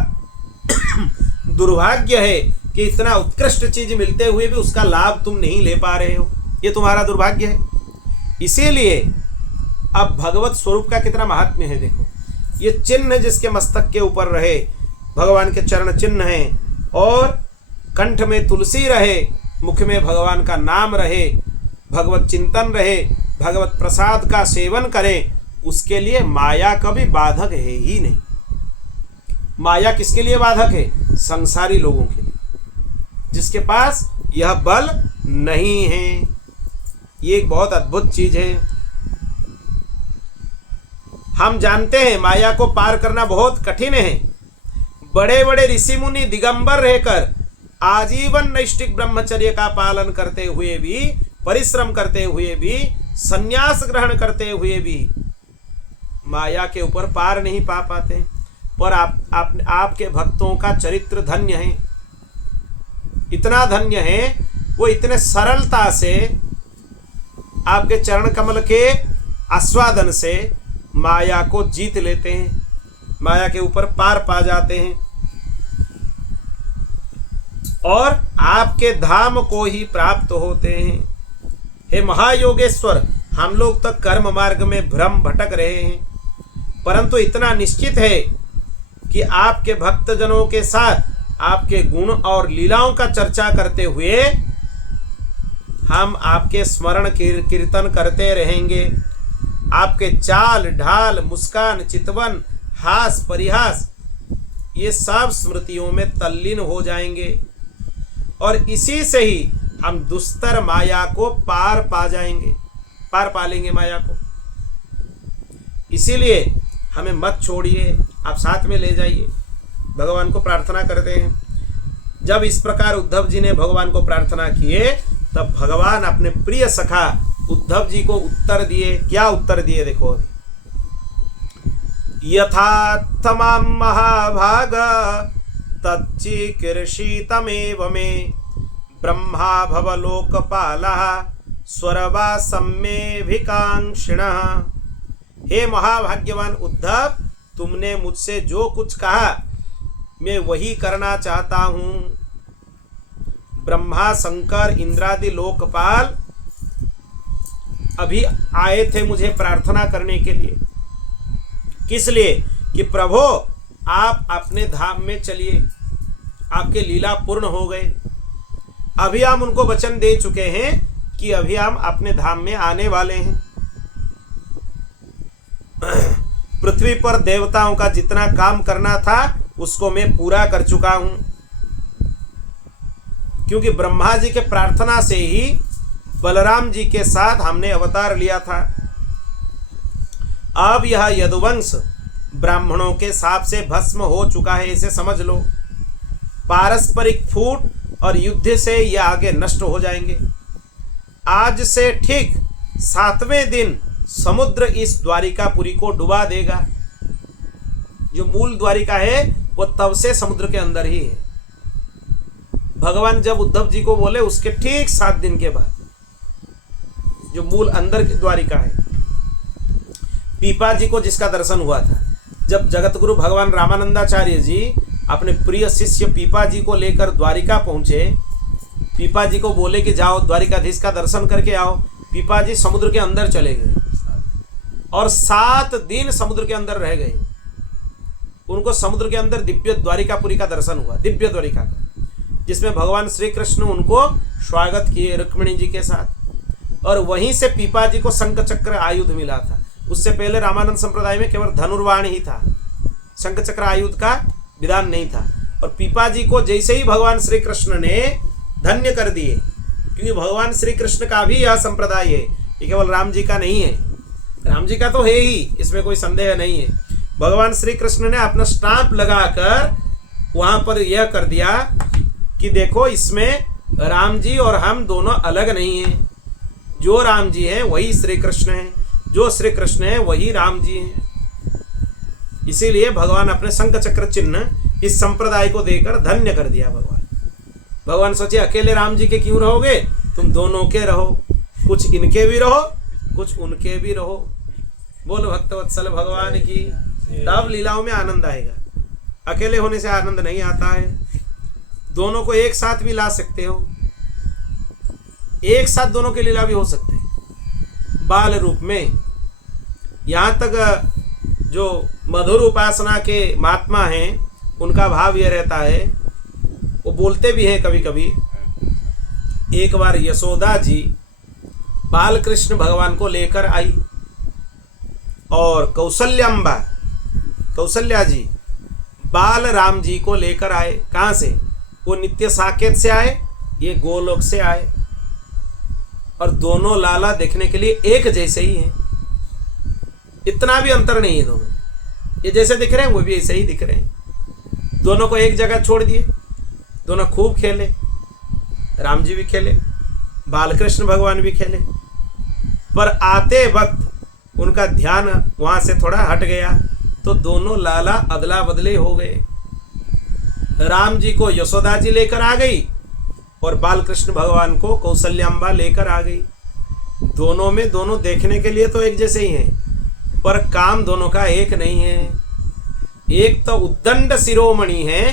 दुर्भाग्य है कि इतना उत्कृष्ट चीज मिलते हुए भी उसका लाभ तुम नहीं ले पा रहे हो, ये तुम्हारा दुर्भाग्य है। इसीलिए अब भगवत स्वरूप का कितना महात्म्य है देखो। ये चिन्ह जिसके मस्तक के ऊपर रहे, भगवान के चरण चिन्ह हैं, और कंठ में तुलसी रहे, मुख में भगवान का नाम रहे, भगवत चिंतन रहे, भगवत प्रसाद का सेवन करें, उसके लिए माया कभी बाधक है ही नहीं। माया किसके लिए बाधक है? संसारी लोगों के लिए, जिसके पास यह बल नहीं है। ये एक बहुत अद्भुत चीज है। हम जानते हैं माया को पार करना बहुत कठिन है। बड़े बड़े ऋषि मुनि दिगंबर रहकर आजीवन नैष्ठिक ब्रह्मचर्य का पालन करते हुए भी, परिश्रम करते हुए भी, संन्यास ग्रहण करते हुए भी माया के ऊपर पार नहीं पा पाते। पर आपके भक्तों का चरित्र धन्य है। इतना धन्य है, वो इतने सरलता से आपके चरण कमल के आस्वादन से माया को जीत लेते हैं, माया के ऊपर पार पा जाते हैं और आपके धाम को ही प्राप्त होते हैं। हे महायोगेश्वर, हम लोग तक कर्म मार्ग में भ्रम भटक रहे हैं, परंतु इतना निश्चित है कि आपके भक्तजनों के साथ आपके गुण और लीलाओं का चर्चा करते हुए हम आपके स्मरण कीर्तन करते रहेंगे। आपके चाल ढाल, मुस्कान, चितवन, हास परिहास, ये सब स्मृतियों में तल्लीन हो जाएंगे और इसी से ही हम दुस्तर माया को पार पा लेंगे माया को। इसीलिए हमें मत छोड़िए, आप साथ में ले जाइए। भगवान को प्रार्थना करते हैं। जब इस प्रकार उद्धव जी ने भगवान को प्रार्थना किए, तब भगवान अपने प्रिय सखा उद्धव जी को उत्तर दिए। क्या उत्तर दिए देखो अभी। यथा तमाम महाभाग तच्चिकीर्षितमेव मे ब्रह्मा भव लोकपालः स्वर्वासम्मेभिकांक्षिणः। हे महाभाग्यवान उद्धव, तुमने मुझसे जो कुछ कहा मैं वही करना चाहता हूं। ब्रह्मा, शंकर, इंद्रादि लोकपाल अभी आए थे मुझे प्रार्थना करने के लिए। किस लिए? कि प्रभु आप अपने धाम में चलिए, आपके लीला पूर्ण हो गए। अभी हम उनको वचन दे चुके हैं कि अभी हम अपने धाम में आने वाले हैं। पृथ्वी पर देवताओं का जितना काम करना था उसको मैं पूरा कर चुका हूं, क्योंकि ब्रह्मा जी के प्रार्थना से ही बलराम जी के साथ हमने अवतार लिया था। अब यह यदुवंश ब्राह्मणों के शाप से भस्म हो चुका है, इसे समझ लो। पारस्परिक फूट और युद्ध से ये आगे नष्ट हो जाएंगे। आज से ठीक 7वें दिन समुद्र इस द्वारिकापुरी को डुबा देगा। जो मूल द्वारिका है वो तब से समुद्र के अंदर ही है। भगवान जब उद्धव जी को बोले उसके ठीक 7 दिन के बाद जो मूल अंदर की द्वारिका है। पीपा जी को जिसका दर्शन हुआ था, जब जगतगुरु भगवान रामानंदाचार्य जी अपने प्रिय शिष्य पीपा जी को लेकर द्वारिका पहुंचे, पीपा जी को बोले कि जाओ द्वारिकाधीश का दर्शन करके आओ। पीपा जी समुद्र के अंदर चले गए और 7 दिन समुद्र के अंदर रह गए। उनको समुद्र के अंदर दिव्य द्वारिकापुरी का दर्शन हुआ, दिव्य द्वारिका का, जिसमें भगवान श्री कृष्ण उनको स्वागत किए रुक्मिणी जी के साथ। और वहीं से पीपा जी को शंख चक्र आयुध मिला था। उससे पहले रामानंद संप्रदाय में केवल धनुर्वाण ही था, शंख चक्र आयुध का विधान नहीं था। और पीपा जी को जैसे ही भगवान श्री कृष्ण ने धन्य कर दिए, क्योंकि भगवान श्री कृष्ण का भी यह संप्रदाय है, ये केवल राम जी का नहीं है। राम जी का तो है ही, इसमें कोई संदेह नहीं है। भगवान श्री कृष्ण ने अपना स्टाम्प लगाकर वहां पर यह कर दिया कि देखो इसमें राम जी और हम दोनों अलग नहीं हैं। जो राम जी हैं वही श्री कृष्ण हैं, जो श्री कृष्ण हैं वही राम जी हैं। इसीलिए भगवान अपने शंख चक्र चिन्ह इस संप्रदाय को देकर धन्य कर दिया। भगवान सोचे अकेले राम जी के क्यों रहोगे, तुम दोनों के रहो, कुछ इनके भी रहो कुछ उनके भी रहो। बोलो भक्तवत्सल भगवान की। तब लीलाओं में आनंद आएगा। अकेले होने से आनंद नहीं आता है। दोनों को एक साथ भी ला सकते हो, एक साथ दोनों की लीला भी हो सकते हैं बाल रूप में। यहाँ तक जो मधुर उपासना के महात्मा हैं उनका भाव यह रहता है, वो बोलते भी हैं कभी कभी। एक बार यशोदा जी बाल कृष्ण भगवान को लेकर आई और कौशल्या जी बाल राम जी को लेकर आए। कहाँ से? वो नित्य साकेत से आए, ये गोलोक से आए, और दोनों लाला देखने के लिए एक जैसे ही हैं। इतना भी अंतर नहीं है दोनों, ये जैसे दिख रहे हैं वो भी ऐसे ही दिख रहे हैं। दोनों को एक जगह छोड़ दिए, दोनों खूब खेले, राम जी भी खेले, बालकृष्ण भगवान भी खेले। पर आते वक्त उनका ध्यान वहां से थोड़ा हट गया, तो दोनों लाला अदला बदले हो गए। राम जी को यशोदा जी लेकर आ गई और बाल कृष्ण भगवान को कौशल्याम्बा लेकर आ गई। दोनों में दोनों देखने के लिए तो एक जैसे ही हैं, पर काम दोनों का एक नहीं है। एक तो उद्दंड शिरोमणि है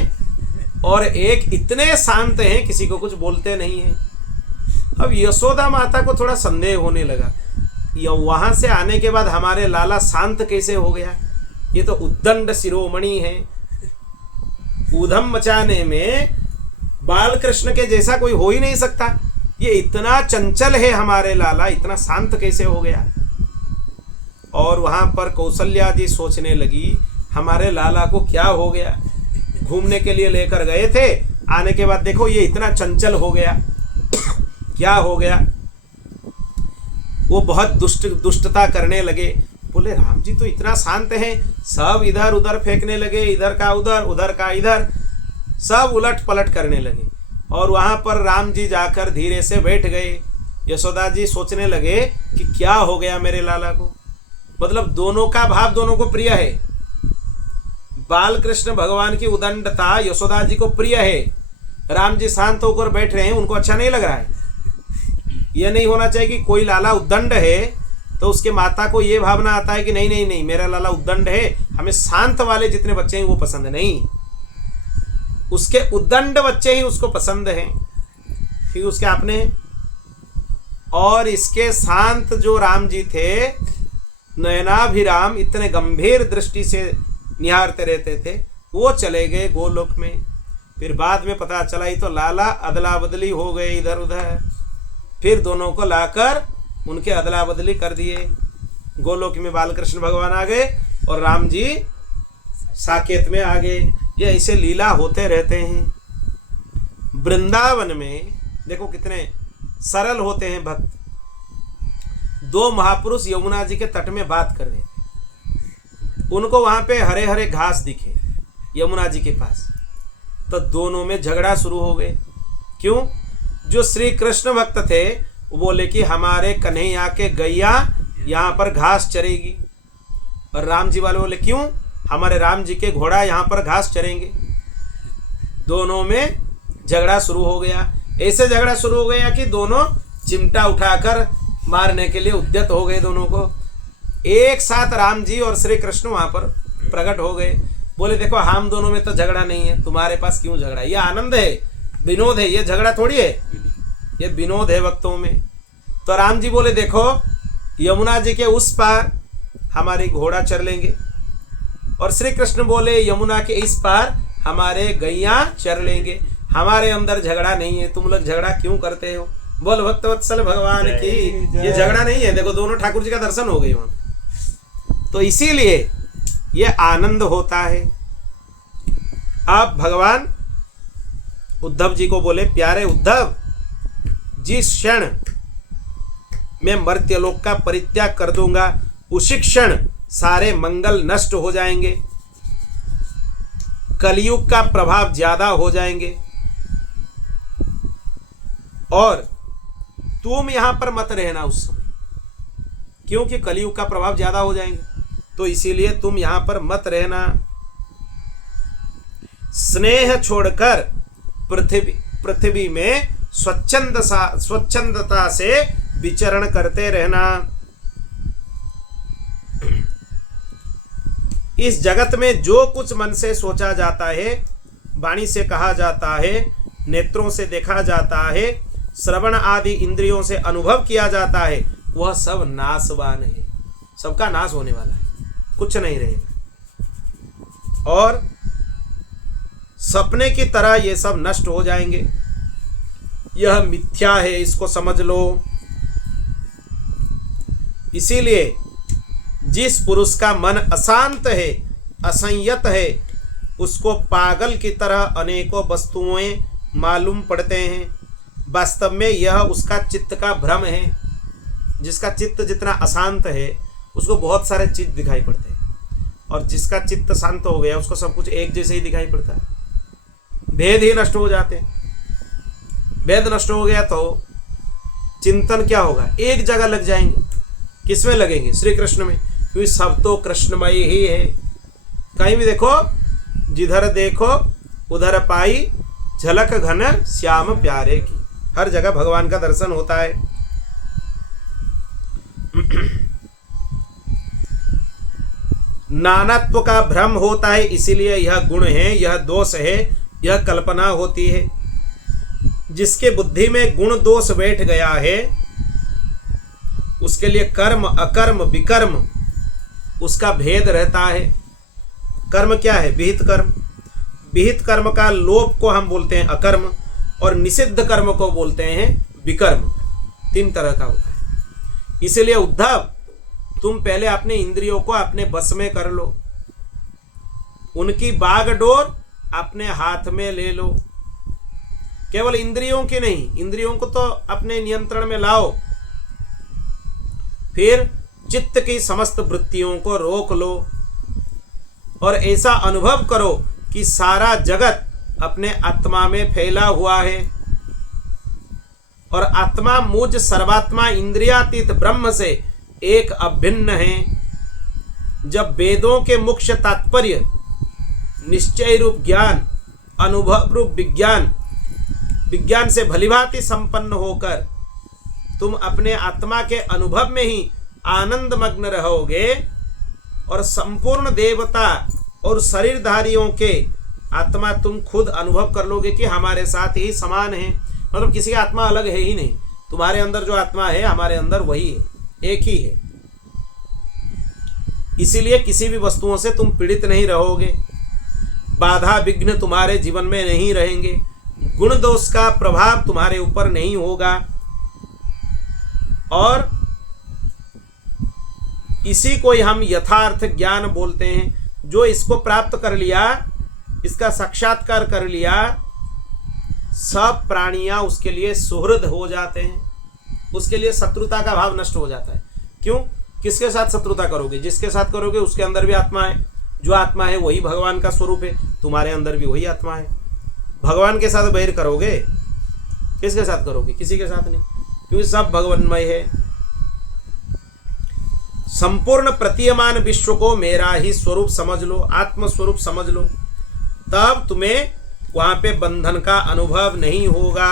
और एक इतने शांत हैं किसी को कुछ बोलते नहीं है। अब यशोदा माता को थोड़ा संदेह होने लगा, वहां से आने के बाद हमारे लाला शांत कैसे हो गया? ये तो उद्दंड शिरोमणि है, ऊधम मचाने में बाल कृष्ण के जैसा कोई हो ही नहीं सकता। ये इतना चंचल है हमारे लाला, इतना शांत कैसे हो गया? और वहां पर कौशल्या जी सोचने लगी हमारे लाला को क्या हो गया? घूमने के लिए लेकर गए थे, आने के बाद देखो ये इतना चंचल हो गया, क्या हो गया? वो बहुत दुष्टता करने लगे। बोले राम जी तो इतना शांत हैं, सब इधर उधर फेंकने लगे, इधर का उधर, उधर का इधर, सब उलट पलट करने लगे। और वहां पर राम जी जाकर धीरे से बैठ गए। यशोदा जी सोचने लगे कि क्या हो गया मेरे लाला को। मतलब दोनों का भाव दोनों को प्रिय है। बाल कृष्ण भगवान की उदंडता यशोदा जी को प्रिय है। राम जी शांत होकर बैठ रहे हैं, उनको अच्छा नहीं लग रहा है। यह नहीं होना चाहिए कि कोई लाला उद्दंड है तो उसके माता को यह भावना आता है कि नहीं नहीं नहीं मेरा लाला उद्दंड है, हमें शांत वाले जितने बच्चे हैं वो पसंद नहीं। उसके उद्दंड बच्चे ही उसको पसंद हैं, क्योंकि उसके अपने। और इसके शांत जो राम जी थे, नयनाभिराम, इतने गंभीर दृष्टि से निहारते रहते थे, वो चले गए गोलोक में। फिर बाद में पता चला ही तो लाला अदला बदली हो गए इधर उधर। फिर दोनों को लाकर उनके अदला बदली कर दिए। गोलोक में बालकृष्ण भगवान आ गए और राम जी साकेत में आ गए। ये ऐसे लीला होते रहते हैं। वृंदावन में देखो कितने सरल होते हैं भक्त। दो महापुरुष यमुना जी के तट में बात कर रहे थे, उनको वहां पे हरे हरे घास दिखे यमुना जी के पास, तो दोनों में झगड़ा शुरू हो गए। क्यों? जो श्री कृष्ण भक्त थे वो बोले कि हमारे कन्हैया के गैया यहाँ पर घास चरेगी, और राम जी वाले बोले क्यों? हमारे राम जी के घोड़ा यहाँ पर घास चरेंगे। दोनों में झगड़ा शुरू हो गया। ऐसे झगड़ा शुरू हो गया कि दोनों चिमटा उठाकर मारने के लिए उद्यत हो गए। दोनों को एक साथ राम जी और श्री कृष्ण वहां पर प्रकट हो गए। बोले देखो हम दोनों में तो झगड़ा नहीं है, तुम्हारे पास क्यों झगड़ा? ये आनंद है, विनोद है, ये झगड़ा थोड़ी है, ये विनोद है भक्तों में। तो राम जी बोले देखो यमुना जी के उस पार हमारे घोड़ा चर लेंगे, और श्री कृष्ण बोले यमुना के इस पार हमारे गैया चर लेंगे। हमारे अंदर झगड़ा नहीं है, तुम लोग झगड़ा क्यों करते हो? बोल भक्तवत्सल भगवान की। ये झगड़ा नहीं है, देखो दोनों ठाकुर जी का दर्शन हो गए वहां। तो इसीलिए ये आनंद होता है। आप भगवान उद्धव जी को बोले प्यारे उद्धव, जिस क्षण मैं मर्त्यलोक का परित्याग कर दूंगा उसी क्षण सारे मंगल नष्ट हो जाएंगे, कलयुग का प्रभाव ज्यादा हो जाएंगे, और तुम यहां पर मत रहना उस समय, क्योंकि कलयुग का प्रभाव ज्यादा हो जाएंगे। तो इसीलिए तुम यहां पर मत रहना। स्नेह छोड़कर पृथ्वी में स्वच्छंदता से विचरण करते रहना। इस जगत में जो कुछ मन से सोचा जाता है, वाणी से कहा जाता है, नेत्रों से देखा जाता है, श्रवण आदि इंद्रियों से अनुभव किया जाता है, वह सब नाशवान है, सबका नाश होने वाला है, कुछ नहीं रहेगा। और सपने की तरह ये सब नष्ट हो जाएंगे। यह मिथ्या है, इसको समझ लो। इसीलिए जिस पुरुष का मन अशांत है, असंयत है, उसको पागल की तरह अनेकों वस्तुएं मालूम पड़ते हैं। वास्तव में यह उसका चित्त का भ्रम है। जिसका चित्त जितना अशांत है उसको बहुत सारे चीज दिखाई पड़ते हैं, और जिसका चित्त शांत हो गया उसको सब कुछ एक जैसे ही दिखाई पड़ता है। भेद ही नष्ट हो जाते हैं। भेद नष्ट हो गया तो चिंतन क्या होगा? एक जगह लग जाएंगे। किसमें लगेंगे? श्री कृष्ण में, क्योंकि सब तो कृष्णमय ही है। कहीं भी देखो, जिधर देखो उधर पाई झलक घन श्याम प्यारे की। हर जगह भगवान का दर्शन होता है। नानात्व का भ्रम होता है, इसीलिए यह गुण है, यह दोष है, यह कल्पना होती है। जिसके बुद्धि में गुण दोष बैठ गया है उसके लिए कर्म अकर्म विकर्म उसका भेद रहता है। कर्म क्या है? विहित कर्म। विहित कर्म का लोप को हम बोलते हैं अकर्म और निषिद्ध कर्म को बोलते हैं विकर्म। 3 तरह का होता है। इसलिए उद्धव, तुम पहले अपने इंद्रियों को अपने बस में कर लो, उनकी बागडोर अपने हाथ में ले लो। केवल इंद्रियों की नहीं, इंद्रियों को तो अपने नियंत्रण में लाओ, फिर चित्त की समस्त वृत्तियों को रोक लो और ऐसा अनुभव करो कि सारा जगत अपने आत्मा में फैला हुआ है और आत्मा मुझ सर्वात्मा इंद्रियातीत ब्रह्म से एक अभिन्न है। जब वेदों के मुख्य तात्पर्य निश्चय रूप ज्ञान, अनुभव रूप विज्ञान, विज्ञान से भलीभांति संपन्न होकर तुम अपने आत्मा के अनुभव में ही आनंद मग्न रहोगे और संपूर्ण देवता और शरीरधारियों के आत्मा तुम खुद अनुभव कर लोगे कि हमारे साथ ही समान है। मतलब किसी का आत्मा अलग है ही नहीं, तुम्हारे अंदर जो आत्मा है हमारे अंदर वही है, एक ही है। इसीलिए किसी भी वस्तुओं से तुम पीड़ित नहीं रहोगे, बाधा विघ्न तुम्हारे जीवन में नहीं रहेंगे, गुण दोष का प्रभाव तुम्हारे ऊपर नहीं होगा। और इसी को हम यथार्थ ज्ञान बोलते हैं। जो इसको प्राप्त कर लिया, इसका साक्षात्कार कर लिया, सब प्राणियां उसके लिए सुहृद हो जाते हैं, उसके लिए शत्रुता का भाव नष्ट हो जाता है। क्यों? किसके साथ शत्रुता करोगे? जिसके साथ करोगे उसके अंदर भी आत्मा है, जो आत्मा है वही भगवान का स्वरूप है, तुम्हारे अंदर भी वही आत्मा है। भगवान के साथ बैर करोगे, किसके साथ करोगे? किसी के साथ नहीं, क्योंकि सब भगवानमय है। संपूर्ण प्रतीयमान विश्व को मेरा ही स्वरूप समझ लो, आत्म स्वरूप समझ लो, तब तुम्हें वहां पे बंधन का अनुभव नहीं होगा।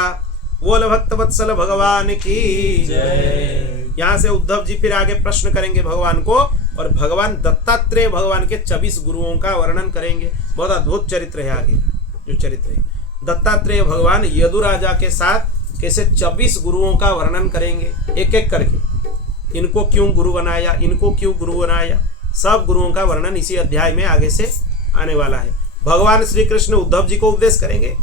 बोल भक्त वत्सल भगवान की जय। यहां से उद्धव जी फिर आगे प्रश्न करेंगे भगवान को, और भगवान दत्तात्रेय भगवान के 24 गुरुओं का वर्णन करेंगे। बहुत अद्भुत चरित्र है आगे जो चरित्र है। दत्तात्रेय भगवान यदु राजा के साथ कैसे 24 गुरुओं का वर्णन करेंगे, एक एक करके। इनको क्यों गुरु बनाया, इनको क्यों गुरु बनाया, सब गुरुओं का वर्णन इसी अध्याय में आगे से आने वाला है। भगवान श्री कृष्ण उद्धव जी को उपदेश करेंगे,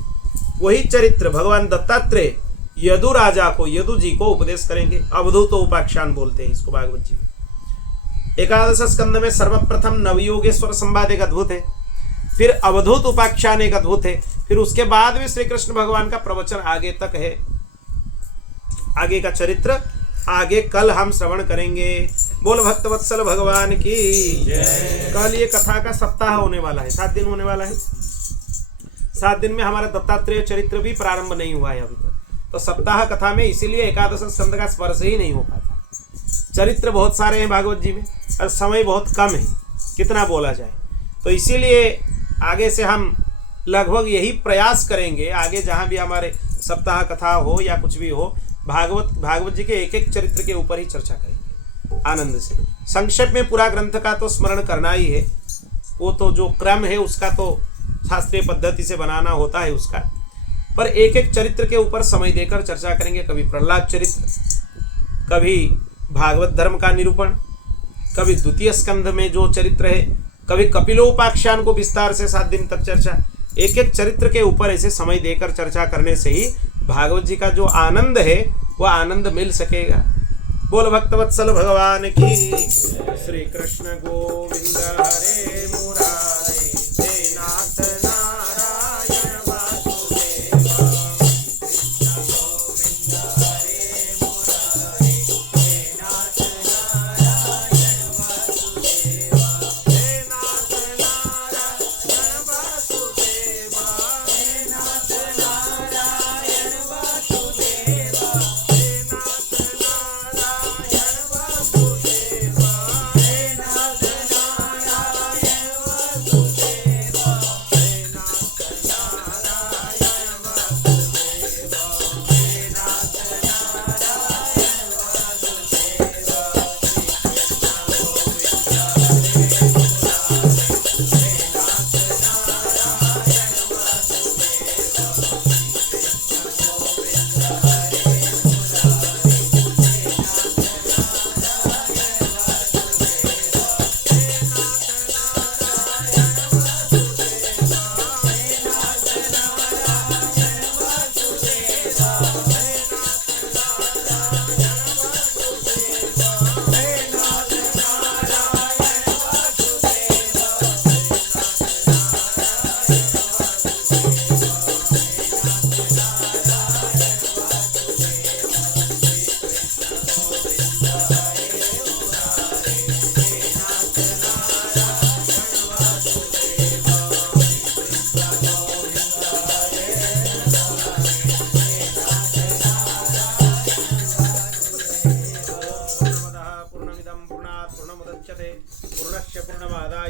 वही चरित्र भगवान दत्तात्रेय यदु राजा को, यदु जी को उपदेश करेंगे। अवधूत उपाख्यान बोलते हैं इसको भागवत जी में। एकादश स्कंद में सर्वप्रथम नवयोगेश्वर संवाद एक अद्भुत है, फिर अवधूत उपाख्यान एक अद्भुत है, फिर उसके बाद भी श्री कृष्ण भगवान का प्रवचन आगे तक है। आगे का चरित्र आगे कल हम श्रवण करेंगे। बोल भक्तवत्सल भगवान की जय। कल ये कथा का सप्ताह होने वाला है, 7 दिन होने वाला है। 7 दिन में हमारा दत्तात्रेय चरित्र भी प्रारंभ नहीं हुआ है अभी तक, तो सप्ताह कथा में इसीलिए एकादश स्कंद का स्पर्श ही नहीं हो पाता। चरित्र बहुत सारे हैं भागवत जी में और समय बहुत कम है, कितना बोला जाए। तो इसीलिए आगे से हम लगभग यही प्रयास करेंगे, आगे जहाँ भी हमारे सप्ताह कथा हो या कुछ भी हो, भागवत जी के एक एक चरित्र के ऊपर ही चर्चा करेंगे आनंद से। संक्षेप में पूरा ग्रंथ का तो स्मरण करना ही है, वो तो जो क्रम है उसका तो शास्त्रीय पद्धति से बनाना होता है उसका, पर एक एक चरित्र के ऊपर समय देकर चर्चा करेंगे। कभी प्रहलाद चरित्र, कभी भागवत धर्म का निरूपण, कभी द्वितीय स्कंध में जो चरित्र है, कभी कपिलोपाख्यान को विस्तार से 7 दिन तक चर्चा। एक एक चरित्र के ऊपर ऐसे समय देकर चर्चा करने से ही भागवत जी का जो आनंद है वह आनंद मिल सकेगा। बोल भक्तवत्सल भगवान की। श्री कृष्ण गोविंद हरे मुरारे, हे नाथ नारायण वासुदेवा। कृष्ण गोविंद हरे मुरारे, हे नाथ नारायण वासुदेवा। हे नाथ नारायण वासुदेवा, हे नाथ नारायण वासुदेवा, हे नाथ नारायण वासुदेवा, हे नाथ नारायण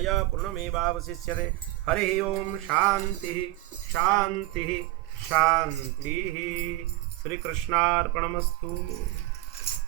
पूर्णमय पूर्णमेवावशिष्यते। हरि ओम शांति शांति शांति। श्री कृष्णार्पणमस्तु।